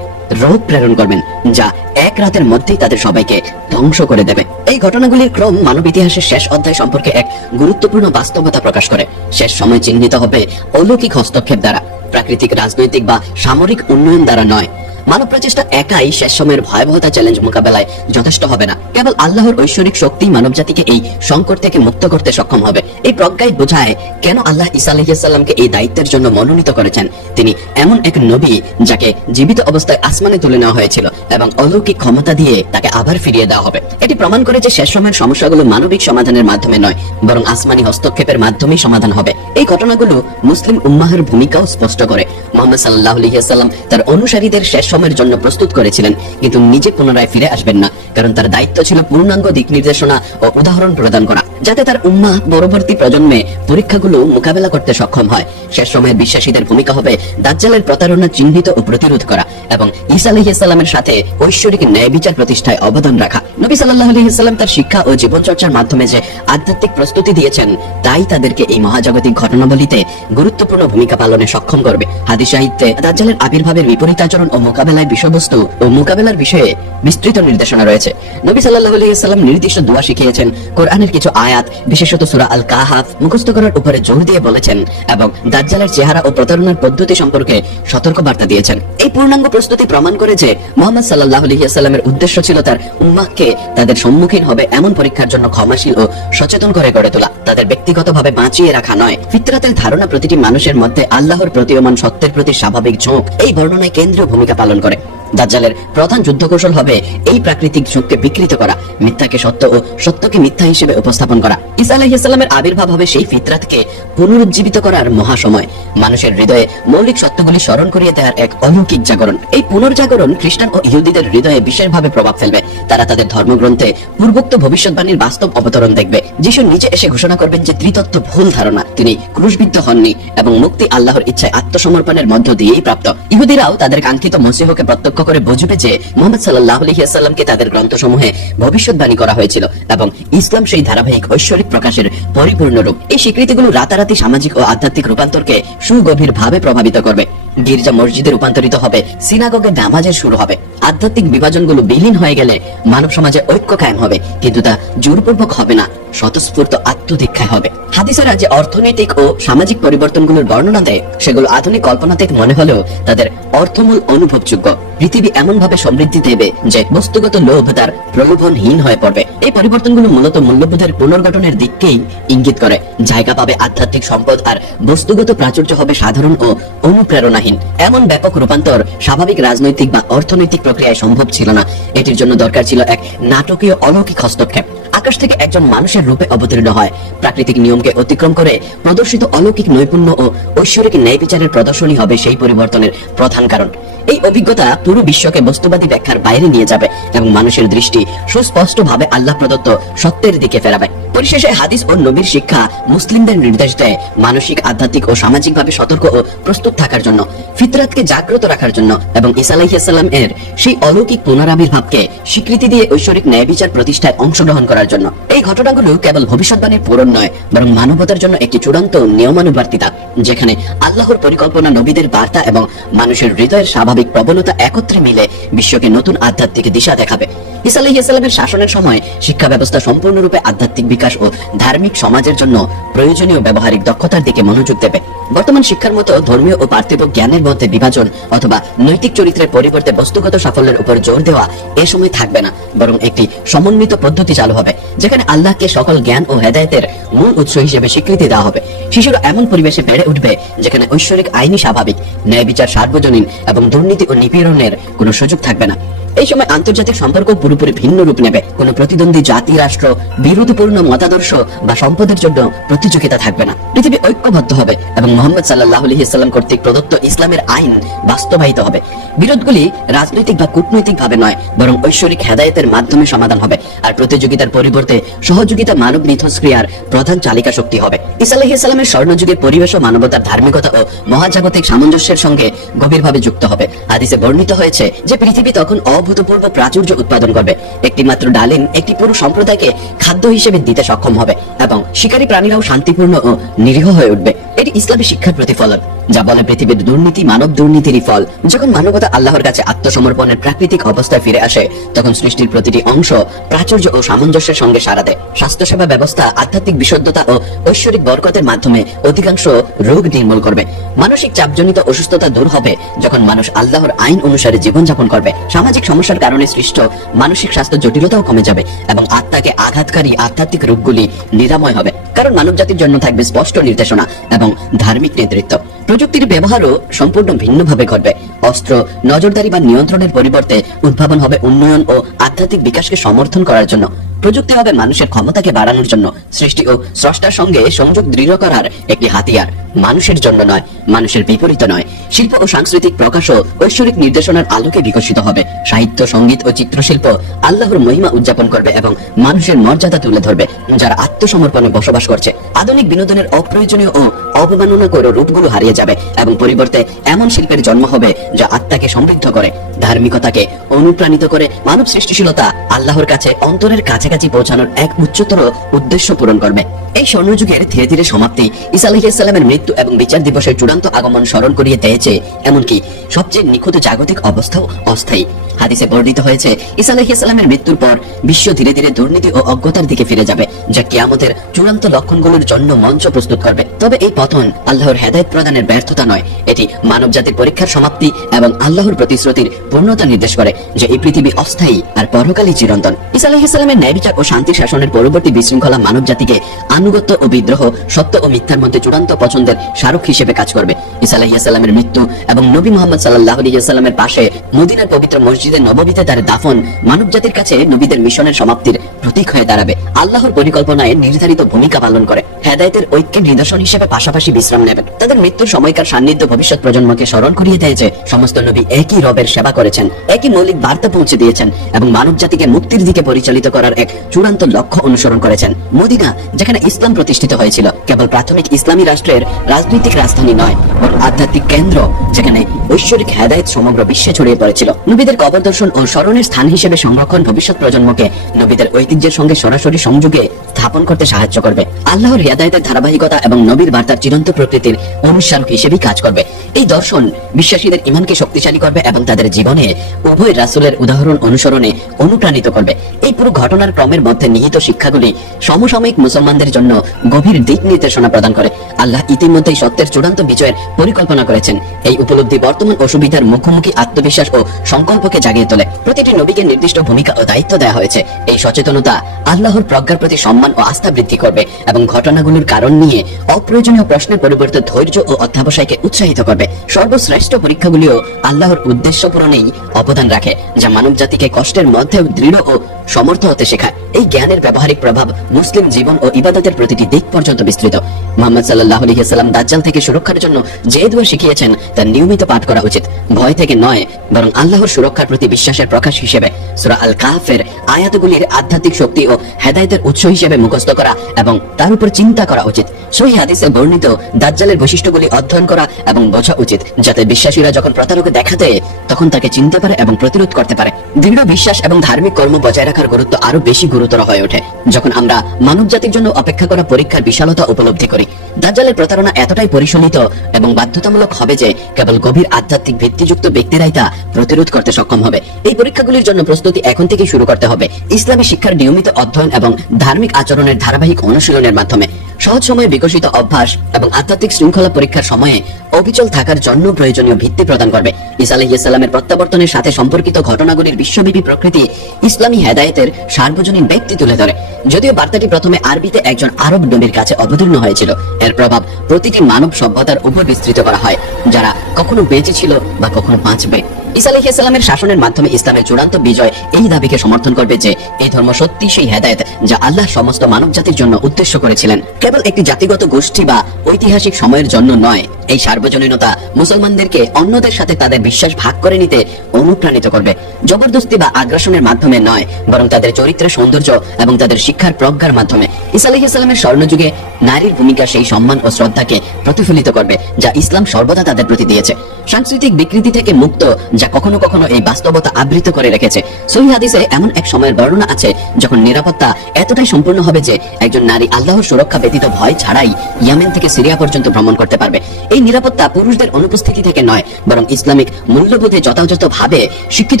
রোগ প্রেরণ করবেন, যা এক রাতের মধ্যেই তাদের সবাইকে ধ্বংস করে দেবে। এই ঘটনাগুলির ক্রম মানব ইতিহাসের শেষ অধ্যায় সম্পর্কে এক গুরুত্বপূর্ণ বাস্তবতা প্রকাশ করে। শেষ সময় চিহ্নিত হবে অলৌকিক হস্তক্ষেপ দ্বারা, প্রাকৃতিক, রাজনৈতিক বা সামরিক উন্নয়ন দ্বারা নয়। মানব প্রচেষ্টা একাই শেষ সময়ের ভয়াবহতা চ্যালেঞ্জ মোকাবেলায় যথেষ্ট হবে না। কেবল আল্লাহর ঐশ্বরিক শক্তি মানব জাতিকে এই সংকট থেকে মুক্ত করতে সক্ষম হবে। এই প্রজ্ঞায় বোঝায় কেন আল্লাহ ঈসা আলাইহিস সালামকে এই দায়িত্বের জন্য মনোনীত করেছেন। তিনি এমন এক নবী যাকে জীবিত অবস্থায় আসমানে তুলে নেওয়া হয়েছিল এবং অলৌকিক ক্ষমতা দিয়ে তাকে আবার ফিরিয়ে দেওয়া হবে। এটি প্রমাণ করে যে শেষ সময়ের সমস্যাগুলো মানবিক সমাধানের মাধ্যমে নয়, বরং আসমানি হস্তক্ষেপের মাধ্যমেই সমাধান হবে। এই ঘটনাগুলো মুসলিম উম্মাহের ভূমিকাও স্পষ্ট করে। মুহাম্মদ সাল্লাল্লাহু আলাইহি ওয়াসাল্লাম তার অনুসারীদের শেষ সময়ের জন্য প্রস্তুত করেছিলেন, কিন্তু নিজে পুনরায় ফিরে আসবেন না, কারণ তার দায়িত্ব ছিল পূর্ণাঙ্গ দিক নির্দেশনা ও উদাহরণ প্রদান করা, যাতে তার উম্মাহ পরবর্তী প্রজন্মে পরীক্ষাগুলো মোকাবেলা করতে সক্ষম হয়। শেষ সময়ের বিশ্বাসীদের ভূমিকা হবে দাজ্জালের প্রতারণা চিহ্নিত ও প্রতিরোধ করা এবং ঈসা আলাইহিস সালামের সাথে ঐশ্বরিক ন্যায় বিচার প্রতিষ্ঠায় অবদান রাখা। নবী সাল্লাল্লাহু আলাইহি ওয়াসাল্লাম তার শিক্ষা ও জীবনচর্চার মাধ্যমে যে আধ্যাত্মিক প্রস্তুতি দিয়েছেন, তাই তাদেরকে এই মহাজাগতিক ঘটনাবলীতে গুরুত্বপূর্ণ ভূমিকা পালনে সক্ষম করবে। হাদিস সাহিত্যে দাজ্জালের আবির্ভাবের বিপরীত আচরণ ও মোকাবেলায় বিষয়বস্তু ও মোকাবেলার বিষয়ে বিস্তৃত নির্দেশনা রয়েছে। নবী সাল্লাল্লাহু আলাইহি ওয়াসাল্লাম নির্দিষ্ট দোয়া শিখিয়েছেন, কোরআনের কিছু আয়াত বিশেষত সূরা আল কাহাফ মুখস্থ করার উপরে জোর দিয়ে বলেছেন এবং দাজ্জালের চেহারা ও প্রতারণার পদ্ধতি সম্পর্কে সতর্ক বার্তা দিয়েছেন। এই পূর্ণাঙ্গ প্রস্তুতি প্রমাণ করে যে মুহাম্মদ সাল্লাল্লাহু আলাইহি ওয়াসাল্লামের উদ্দেশ্য ছিল তার উম্মাহকে তাদের সম্মুখীন হবে এমন পরীক্ষার জন্য ক্ষমাশীল ও সচেতন করে গড়ে তোলা, তাদের ব্যক্তিগতভাবে বাঁচিয়ে রাখা নয়। ফিতরাতের ধারণা প্রতিটি মানুষের মধ্যে আল্লাহর প্রতীয়মান সত্যের প্রতি স্বাভাবিক ঝোঁক এই বর্ণনায় কেন্দ্রীয় ভূমিকা পালন করে। দাজ্জালের প্রধান যুদ্ধ কৌশল হবে এই প্রাকৃতিক ঝোঁককে বিকৃত করা, মিথ্যাকে সত্য ও সত্যকে মিথ্যা হিসেবে উপস্থাপন করা। ঈসা আলাইহিস সালামের আবির্ভাব হবে সেই ফিতরাতকে পুনরুজ্জীবিত করার মহাসময়, মানুষের হৃদয়ে মৌলিক সত্যগুলি স্মরণ করিয়ে দেওয়ার এক অলৌকিক জাগরণ। এই পুনর্জাগরণ খ্রিস্টান ও ইহুদিদের হৃদয়ে বিশেষভাবে প্রভাব ফেলবে। তারা তাদের ধর্মগ্রন্থে পূর্বোক্ত ভবিষ্যৎবাণীর বাস্তব অবতরণ দেখবে। যিশু নিজে এসে ঘোষণা করবেন যে ত্রিতত্ত্ব ভুল ধারণা, তিনি ক্রুশবিদ্ধ হননি এবং মুক্তি আল্লাহর ইচ্ছায় আত্মসমর্পণের মধ্য দিয়েই প্রাপ্ত। ইহুদিরাও তাদের কাঙ্ক্ষিত মসীহকে প্রত্যক্ষ করে বুঝবে যে মুহাম্মদ সাল্লাল্লাহু আলাইহি ওয়াসাল্লামকে তাদের গ্রন্থসমূহে ভবিষ্যৎবাণী করা হয়েছিল এবং ইসলাম সেই ধারাবাহিক ঐশ্বরিক প্রকাশের পরিপূর্ণ রূপ। এই স্বীকৃতিগুলো রাতারাতি সামাজিক ও আধ্যাত্মিক রূপান্তরকে সুগভীরভাবে প্রভাবিত করবে। গির্জা মসজিদে রূপান্তরিত হবে, সিনাগগে নামাজের শুরু হবে। আধ্যাত্মিক বিভাজনগুলো বিলীন হয়ে গেলে মানব সমাজে ঐক্য কায়েম হবে, কিন্তু তা জোরপূর্বক হবে না, স্বতঃস্ফূর্ত আত্মদীক্ষায় হবে। হাদিসেরা যে অর্থনৈতিক ও সামাজিক পরিবর্তনগুলোর বর্ণনা দেয়, সেগুলো আধুনিক কল্পনাতীত মনে হলেও তাদের অর্থমূল অনুভবযোগ্য। পৃথিবী এমন ভাবে সমৃদ্ধি দেবে যে বস্তুগত লোভ তার প্রলোভনহীন হয়ে পড়বে। এই পরিবর্তনগুলো মূলত মূল্যবোধের পুনর্গঠনের দিককেই ইঙ্গিত করে। জায়গা পাবে আধ্যাত্মিক সম্পদ আর বস্তুগত প্রাচুর্য হবে সাধারণ ও অনুপ্রেরণাহীন। এমন ব্যাপক রূপান্তর স্বাভাবিক রাজনৈতিক বা অর্থনৈতিক প্রক্রিয়ায় সম্ভব ছিল না। এটির জন্য দরকার ছিল এক নাটকীয় অলৌকিক হস্তক্ষেপ। আকাশ থেকে একজন মানুষের রূপে অবতীর্ণ হয়, প্রাকৃতিক নিয়মকে অতিক্রম করে প্রদর্শিত অলৌকিক নৈপুণ্য ও ঐশ্বরিক ন্যায় বিচারের প্রদর্শনী হবে সেই পরিবর্তনের প্রধান কারণ। এই অভিজ্ঞতা পুরো বিশ্বকে বস্তুবাদী ব্যাখ্যার বাইরে নিয়ে যাবে এবং মানুষের দৃষ্টি সুস্পষ্টভাবে আল্লাহ প্রদত্ত সত্যের দিকে ফেরাবে। পরিশেষে হাদিস ও নবীর শিক্ষা মুসলিমদের নির্দেশ দেয় মানসিক, আধ্যাত্মিক ও সামাজিকভাবে সতর্ক ও প্রস্তুত থাকার জন্য, ফিতরাতকে জাগ্রত রাখার জন্য এবং ঈসা আলাইহিস সালাম এর সেই অলৌকিক পুনরাবির্ভাবকে স্বীকৃতি দিয়ে ঐশ্বরিক ন্যায় বিচার প্রতিষ্ঠায় অংশগ্রহণ করার জন্য। এই ঘটনাগুলো কেবল ভবিষ্যৎবাণীর পূরণ নয়, বরং মানবতার জন্য একটি চূড়ান্ত নিয়মানুবর্তিতা, যেখানে আল্লাহর পরিকল্পনা, নবীদের বার্তা এবং মানুষের হৃদয়ের স্বাভাবিক প্রবণতা একত্রে মিলে বিশ্বকে নতুন আধ্যাত্মিক দিশা দেখাবে। ঈসা আলাইহিস সালামের শাসনের সময় শিক্ষা ব্যবস্থা সম্পূর্ণরূপে আধ্যাত্মিক বিকাশ ও ধার্মিক সমাজের জন্য প্রয়োজনীয় ব্যবহারিক দক্ষতার দিকে মনোযোগ দেবে। বর্তমান শিক্ষার মতো ধর্মীয় ও পার্থিব জ্ঞানের মধ্যে বিভাজন অথবা নৈতিক চরিত্রের পরিবর্তে বস্তুগত সাফল্যের উপর জোর দেওয়া এ সময় থাকবে না, বরং একটি সমন্বিত পদ্ধতি চালু হবে, যেখানে আল্লাহকে সকল জ্ঞান ও হেদায়েতের মূল উৎস হিসেবে স্বীকৃতি দেওয়া হবে। শিশুরা এমন পরিবেশে বেড়ে উঠবে যেখানে ঐশ্বরিক আইনি স্বাভাবিক, ন্যায় বিচার সার্বজনীন এবং দুর্নীতি ও নিপীড়নের কোনো সুযোগ থাকবে না। এই সময় আন্তর্জাতিক সম্পর্ক পুরোপুরি ভিন্ন রূপ নেবে। কোনো প্রতিদ্বন্দ্বী জাতি, রাষ্ট্র, বিরোধপূর্ণ মতাদর্শ বা সম্পদের জন্য প্রতিযোগিতা থাকবে না। পৃথিবী ঐক্যবদ্ধ হবে এবং মুহাম্মদ সাল্লাল্লাহু আলাইহি ওয়াসাল্লাম কর্তৃক প্রদত্ত ইসলামের আইন বাস্তবায়িত হবে। বিরোধগুলি রাজনৈতিক বা কূটনৈতিক ভাবে নয়, বরং ঐশ্বরিক হেদায়েতের মাধ্যমে সমাধান হবে। আর প্রতিযোগিতার পরিবর্তে সহযোগিতা মানব মিথস্ক্রিয়ার প্রধান চালিকা শক্তি হবে। ঈসা আলাইহিস সালামের স্বর্ণযুগে পরিবেশ ও মানবতার ধার্মিকতা ও মহাজাগতিক সামঞ্জস্যের সঙ্গে গভীরভাবে যুক্ত হবে। হাদিসে বর্ণিত হয়েছে যে পৃথিবী তখন অভূতপূর্ব প্রাচুর্য উৎপাদন করবে। একটি মাত্র ডালিম একটি পুরো সম্প্রদায়কে খাদ্য হিসেবে দিতে সক্ষম হবে এবং শিকারী প্রাণীরাও শান্তিপূর্ণ ও নিরীহ হয়ে উঠবে। এটি ইসলামী শিক্ষার প্রতিফলন, যা বলে পৃথিবীর দুর্নীতি মানব দুর্নীতিরই ফল। যখন মানবতা আল্লাহর কাছে আত্মসমর্পণের প্রাকৃতিক অবস্থায় ফিরে আসে, তখন সৃষ্টির প্রতিটি অংশ প্রাচুর্য ও সামঞ্জস্যের সঙ্গে সাড়া দেয়। স্বাস্থ্যসেবা ব্যবস্থা আধ্যাত্মিক বিশুদ্ধতা ও ঐশ্বরিক বরকতের মাধ্যমে অধিকাংশ রোগ নির্মূল করবে। মানসিক চাপজনিত অসুস্থতা দূর হবে যখন মানুষ আল্লাহর আইন অনুসারে জীবনযাপন করবে। সামাজিক সমস্যার কারণে সৃষ্ট মানসিক স্বাস্থ্য জটিলতাও কমে যাবে এবং আত্মাকে আঘাতকারী আধ্যাত্মিক রোগগুলি নিরাময় হবে, কারণ মানব জাতির জন্য থাকবে স্পষ্ট নির্দেশনা এবং ধার্মিক নেতৃত্ব। প্রযুক্তির ব্যবহারও সম্পূর্ণ ভিন্নভাবে ঘটবে। অস্ত্র, নজরদারি বা নিয়ন্ত্রণের পরিবর্তে উদ্ভাবন হবে উন্নয়ন ও আধ্যাত্মিক বিকাশকে সমর্থন করার জন্য। প্রযুক্তি হবে মানুষের ক্ষমতাকে বাড়ানোর জন্য, সৃষ্টি ও স্রষ্টার সঙ্গে সংযোগ দৃঢ় করার একটি হাতিয়ার, মানুষের জন্য নয়, মানুষের বিপরীতে নয়। শিল্প ও সাংস্কৃতিক প্রকাশও ঐশ্বরিক নির্দেশনার আলোকে বিকশিত হবে। সাহিত্য, সঙ্গীত ও চিত্রশিল্প আল্লাহর মহিমা উদযাপন করবে এবং মানুষের মর্যাদা তুলে ধরবে যারা আত্মসমর্পণে বসবাস করছে। আধুনিক বিনোদনের অপ্রয়োজনীয় ও অবমাননা করে রূপগুলো হারিয়ে যাবে এবং পরিবর্তে এমন শিল্পের জন্ম হবে যা আত্মাকে সমৃদ্ধ করে, ধার্মিকতাকে অনুপ্রাণিত করে, মানব সৃষ্টিশীলতা আল্লাহর কাছে অন্তরের কাছাকাছি পৌঁছানোর এক উচ্চতর উদ্দেশ্য পূরণ করবে। এই স্বর্ণযুগের ধীরে ধীরে সমাপ্তি ঈসা আলাইহিস সালামের মৃত্যু এবং বিচার দিবসের চূড়ান্ত আগমন স্মরণ করিয়ে দিয়েছে, এমনকি সবচেয়ে নিখুঁত জাগতিক অবস্থাও অস্থায়ী। হাদিসে বর্ণিত হয়েছে, ঈসা আলাইহিস সালামের মৃত্যুর পর বিশ্ব ধীরে ধীরে দুর্নীতি ও অজ্ঞতার দিকে ফিরে যাবে, যা কিয়ামতের চূড়ান্ত লক্ষণগুলোর জন্য মঞ্চ প্রস্তুত করবে। তবে এই পতন আল্লাহর হেদায়েত প্রদানের ব্যর্থতা নয়, এটি মানব জাতির পরীক্ষার সমাপ্তি এবং আল্লাহর প্রতিশ্রুতির পূর্ণতা নির্দেশ করে যে এই পৃথিবী অস্থায়ী আর পরকালই চিরন্তন। ঈসা আলাইহিস সালামের ন্যায় বিচার ও শান্তির শাসনের পরবর্তী বিশৃঙ্খলা মানব জাতিকে আনুগত্য ও বিদ্রোহ, সত্য ও মিথ্যার মধ্যে চূড়ান্ত পছন্দের স্মারক হিসেবে কাজ করবে। ঈসা আলাইহিস সালামের মৃত্যু এবং নবী মুহাম্মদ সাল্লাল্লাহু আলাইহি ওয়াসাল্লামের পাশে মদিনার পবিত্র মসজিদে নববীতে তার দাফন মানব জাতির কাছে নবীদের মিশনের সমাপ্তির প্রতীক হয়ে দাঁড়াবে। আল্লাহর পরিকল্পনায় নির্ধারিত ভূমিকা পালন করে, হেদায়েতের ঐক্যের নিদর্শন হিসেবে পাশাপাশি বিশ্রাম নেবেন। তাদের মৃত্যুর সময়কার সান্নিধ্য ভবিষ্যৎ প্রজন্মকে স্মরণ করিয়ে দেয় যে সমস্ত নবী একই রবের সেবা করেছেন, একই মৌলিক বার্তা পৌঁছে দিয়েছেন এবং মানব জাতিকে মুক্তির দিকে পরিচালিত করার এক চূড়ান্ত লক্ষ্য অনুসরণ করেছেন। মদিনা, যেখানে ইসলাম প্রতিষ্ঠিত হয়েছিল, কেবল প্রাথমিক ইসলামী রাষ্ট্রের রাজনৈতিক রাজধানী নয়, বরং আধ্যাত্মিক কেন্দ্র, যেখানে ঐশ্বরিক হেদায়েত সমগ্র বিশ্বে ছড়িয়ে পড়েছিল। নবীদের কবর দর্শন ও স্মরণের স্থান হিসেবে সংরক্ষণ ভবিষ্যৎ প্রজন্মকে নবীদের ঐতিহ্যের সঙ্গে সরাসরি সংযোগে স্থাপন করতে সাহায্য করবে। আল্লাহর হেদায়েতের ধারাবাহিকতা এবং নবীর বার্তার চিরন্ত প্রকৃতির অনুসরণ হিসেবেই কাজ করবে। এই দর্শন বিশ্বাসীদের ঈমানকে শক্তিশালী করবে এবং তাদের জীবনে উভয় রাসূলের উদাহরণ অনুসরণে অনুপ্রাণিত করবে। এই পুরো ঘটনার ক্রমের মধ্যে নিহিত শিক্ষাগুলি সমসাময়িক মুসলমানদের জন্য গভীর দিক নির্দেশনা প্রদান করে। আল্লাহ ইতিমধ্যেই সত্যের চূড়ান্ত বিজয়ের পরিকল্পনা করেছেন। এই উপলব্ধি বর্তমান অসুবিধার মুখোমুখি আত্মবিশ্বাস ও সংকল্পকে জাগিয়ে তোলে। প্রতিটি নবীকে নির্দিষ্ট ভূমিকা ও দায়িত্ব দেওয়া হয়েছে। এই সচেতনতা আল্লাহর প্রজ্ঞার প্রতি সম্মান ও আস্থা বৃদ্ধি করবে এবং ঘটনাগুলোর কারণ নিয়ে অপ্রয়োজনীয় প্রশ্নের পরিবর্তে ধৈর্য ও অধ্যাবসায়কে উৎসাহিত করবে। সর্বশ্রেষ্ঠ পরীক্ষাগুলিও আল্লাহর উদ্দেশ্য পূরণেই অবদান রাখে, যা মানব জাতিকে কষ্টের মধ্যেও দৃঢ় ও সমর্থ হতে শেখায়। এই জ্ঞানের ব্যবহারিক প্রভাব মুসলিম জীবন ও ইবাদতের প্রতিটি দিক পর্যন্ত বিস্তৃত। মুহাম্মদ সাল্লাল্লাহু আলাইহি ওয়াসাল্লাম দাজ্জাল থেকে সুরক্ষার জন্য যে দোয়া শিখিয়েছেন তা নিয়মিত পাঠ করা উচিত, ভয় থেকে নয় বরং আল্লাহর সুরক্ষার প্রতি বিশ্বাসের প্রকাশ হিসেবে। সূরা আল কাহফের আয়াতগুলির আধ্যাত্মিক শক্তি ও হেদায়েতের উৎস হিসেবে মুখস্থ করা এবং তার উপর চিন্তা করা উচিত। সহিহ হাদিসে বর্ণিত দাজ্জালের বৈশিষ্ট্যগুলি অধ্যয়ন করা এবং বোঝা উচিত, যাতে বিশ্বাসীরা যখন প্রতারক দেখা দেয় তখন তাকে চিনতে পারে এবং প্রতিরোধ করতে পারে। দৃঢ় বিশ্বাস এবং ধার্মিক কর্ম বজায় রাখার গুরুত্ব আরো বেশি গুরুতর হয়ে ওঠে যখন আমরা মানব জাতির জন্য অপেক্ষা করা পরীক্ষার বিশালতা উপলব্ধি করি। দাজ্জালের প্রতারণা এতটাই পরিশোনিত এবং বাধ্যতামূলক হবে যে কেবল গভীর আধ্যাত্মিক ভিত্তিযুক্ত ব্যক্তিরাই তা প্রতিরোধ করতে সক্ষম হবে। এই পরীক্ষাগুলির জন্য প্রস্তুতি এখন থেকেই শুরু করতে হবে, ইসলামী শিক্ষার নিয়মিত অধ্যয়ন এবং ধার্মিক আচরণের ধারাবাহিক অনুশীলনের মাধ্যমে। সহজ সময়ে বিকশিত অভ্যাস এবং আধ্যাত্মিক শৃঙ্খলা পরীক্ষার সময়ে অবিচল থাকার জন্য প্রয়োজনীয় ভিত্তি প্রদান করবে। ঈসা আলাইহিস সালামের প্রত্যাবর্তনের সাথে সম্পর্কিত ঘটনাগুলির বিশ্বব্যাপী প্রকৃতি ইসলামী হেদায়েতের সার্বজনীন ব্যক্তি তুলে ধরে। যদিও বার্তাটি প্রথমে আরবিতে একজন আরব নবীর কাছে অবতীর্ণ হয়েছিল, এর প্রভাব প্রতিটি মানব সভ্যতার উপর বিস্তৃত করা হয়, যারা কখনো বেঁচে ছিল বা কখনো বাঁচবে। ঈসা আলাইহিস সালামের শাসনের মাধ্যমে ইসলামের চূড়ান্ত বিজয় এই দাবিকে সমর্থন করবে যে এই ধর্ম সত্যি সেই হেদায়েত যা আল্লাহ সমস্ত মানব জাতির জন্য উদ্দেশ্য করেছিলেন, কেবল একটি জাতিগত গোষ্ঠী বা ঐতিহাসিক সময়ের জন্য নয়। এই সার্বজনীনতা মুসলমানদেরকে অন্যদের সাথে তাদের বিশ্বাস ভাগ করে নিতে অনুপ্রাণিত করবে, জবরদস্তি বা আগ্রাসনের মাধ্যমে নয়, বরং তাদের চরিত্রের সৌন্দর্য এবং তাদের শিক্ষার প্রজ্ঞার মাধ্যমে। ঈসা আলাইহিস সালামের স্বর্ণযুগে নারীর ভূমিকা সেই সম্মান ও শ্রদ্ধাকে প্রতিফলিত করবে যা ইসলাম সর্বদা তাদের প্রতি দিয়েছে। সাংস্কৃতিক বিকৃতি থেকে মুক্ত যা কখনো কখনো এই বাস্তবতা আবৃত করে রেখেছে। সহিহ হাদিসে এমন এক সময়ের বর্ণনা আছে যখন নিরাপত্তা এতটাই সম্পূর্ণ হবে যে একজন নারী আল্লাহর সুরক্ষা ব্যতীত ভয় ছাড়াই ইয়েমেন থেকে সিরিয়া পর্যন্ত ভ্রমণ করতে পারবে। এই নিরাপত্তা পুরুষদের অনুপস্থিতি থেকে নয়, বরং ইসলামিক মূল্যবোধে যথাযথভাবে শিক্ষিত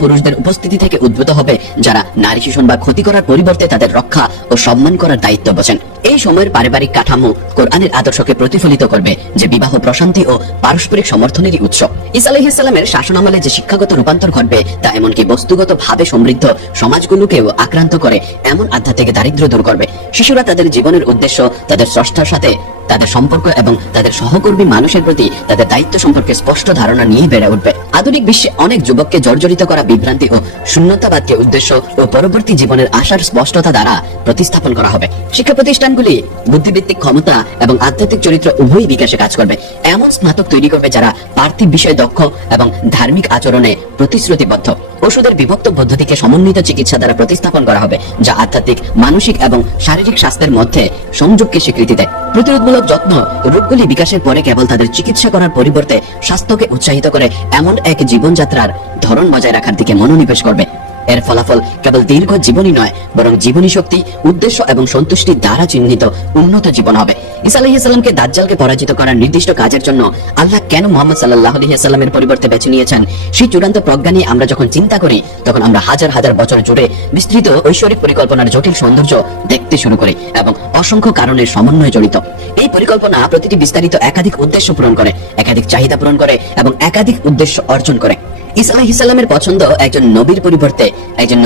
পুরুষদের উপস্থিতি থেকে উদ্ভূত হবে, যারা নারী শোষণ বা ক্ষতি করার পরিবর্তে তাদের রক্ষা ও সম্মান করার দায়িত্ব বোঝেন। এই সময়ের পারিবারিক কাঠামো কোরআনের আদর্শকে প্রতিফলিত করবে, যে বিবাহ প্রশান্তি ও পারস্পরিক সমর্থনেরই উৎস। ঈসা আলাইহিস সালামের শাসনামলে যে শিক্ষাগত রূপান্তর ঘটবে তা এমনকি বস্তুগত ভাবে সমৃদ্ধ সমাজগুলোকেও আক্রান্ত করে এমন আধ্যাত্মিক দারিদ্র্য দূর করবে। শিশুরা তাদের জীবনের উদ্দেশ্য, তাদের স্রষ্টার সাথে তাদের সম্পর্ক এবং তাদের সহকর্মী মানুষের প্রতি তাদের দায়িত্ব সম্পর্কে স্পষ্ট ধারণা নিয়ে বেড়ে উঠবে। আধুনিক বিশ্বে অনেক যুবককে জর্জরিত করা বিভ্রান্তি ও শূন্যতাবাদকে উদ্দেশ্য ও পরবর্তী জীবনের আশার স্পষ্টতা দ্বারা প্রতিস্থাপন করা হবে। শিক্ষা প্রতিষ্ঠানগুলি বুদ্ধিভিত্তিক ক্ষমতা এবং আধ্যাত্মিক চরিত্র উভয় বিকাশে কাজ করবে। এমন স্নাতক তৈরি করবে যারা পার্থিব বিষয়ে দক্ষ এবং ধার্মিক আচরণে প্রতিশ্রুতিবদ্ধ। ওষুধের বিভক্ত পদ্ধতিকে সমন্বিত চিকিৎসা দ্বারা প্রতিস্থাপন করা হবে, যা আধ্যাত্মিক, মানসিক এবং শারীরিক স্বাস্থ্যের মধ্যে সংযোগকে স্বীকৃতি দেয়। প্রতিরোধমূলক যত্ন রোগগুলি বিকাশের পরে কেবল তাদের চিকিৎসা করার পরিবর্তে স্বাস্থ্যকে উৎসাহিত করে এমন এক জীবনযাত্রার ধরন বজায় রাখার দিকে মনোনিবেশ করবে। এর ফলাফল কেবল দীর্ঘ জীবনী নয়, বরং জীবনী শক্তি, উদ্দেশ্য এবং সন্তুষ্টি দ্বারা চিহ্নিত উন্নত জীবন হবে। ঈসা আলাইহিস সালামকে দাজ্জালকে পরাজিত করার নির্দিষ্ট কাজের জন্য আল্লাহ কেন মুহাম্মদ সাল্লাল্লাহু আলাইহি ওয়াসাল্লামের পরিবর্তে বেছে নিয়েছেন, সেই চূড়ান্ত প্রজ্ঞা নিয়ে আমরা যখন চিন্তা করি, তখন আমরা হাজার হাজার বছর জুড়ে বিস্তৃত ঐশ্বরিক পরিকল্পনার জটিল সৌন্দর্য দেখতে শুরু করি এবং অসংখ্য কারণের সমন্বয়ে জড়িত। এই পরিকল্পনা প্রতিটি বিস্তারিত একাধিক উদ্দেশ্য পূরণ করে, একাধিক চাহিদা পূরণ করে এবং একাধিক উদ্দেশ্য অর্জন করে। ঈসা আলাইহিস সালামের পছন্দ একজন নবীর পরিবর্তে একজন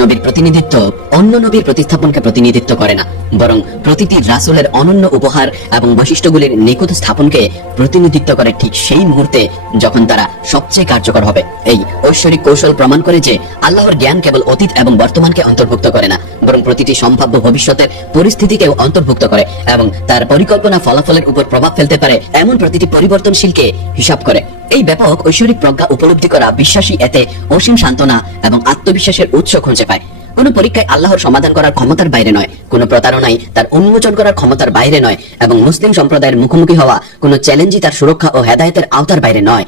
নবীর প্রতিনিধিত্ব অন্য নবীর প্রতিস্থাপনকে প্রতিনিধিত্ব করে না, বরং প্রতিটি রাসূলের অনন্য উপহার এবং বৈশিষ্ট্যগুলির নিখুঁত স্থাপনকে প্রতিনিধিত্ব করে ঠিক সেই মুহূর্তে যখন তারা সবচেয়ে কার্যকর হবে। এই ঐশ্বরিক কৌশল প্রমাণ করে যে আল্লাহর জ্ঞান কেবল অতীত এবং বর্তমানকে অন্তর্ভুক্ত করে না, বরং প্রতিটি সম্ভাব্য ভবিষ্যতের পরিস্থিতিকেও অন্তর্ভুক্ত করে এবং তার পরিকল্পনা ফলাফলের উপর প্রভাব ফেলতে পারে এমন প্রতিটি পরিবর্তনশীলকে হিসাব করে। এই ব্যাপক ঐশ্বরিক প্রজ্ঞা উপলব্ধি করা বিশ্বাসী এতে অসীম সান্ত্বনা এবং আত্মবিশ্বাসের উৎস খুঁজে পায়। কোন পরীক্ষায় আল্লাহর সমাধান করার ক্ষমতার বাইরে নয়, কোন প্রতারণাই তার উন্মোচন করার ক্ষমতার বাইরে নয় এবং মুসলিম সম্প্রদায়ের মুখোমুখি হওয়া কোন চ্যালেঞ্জই তার সুরক্ষা ও হেদায়েতের আওতার বাইরে নয়।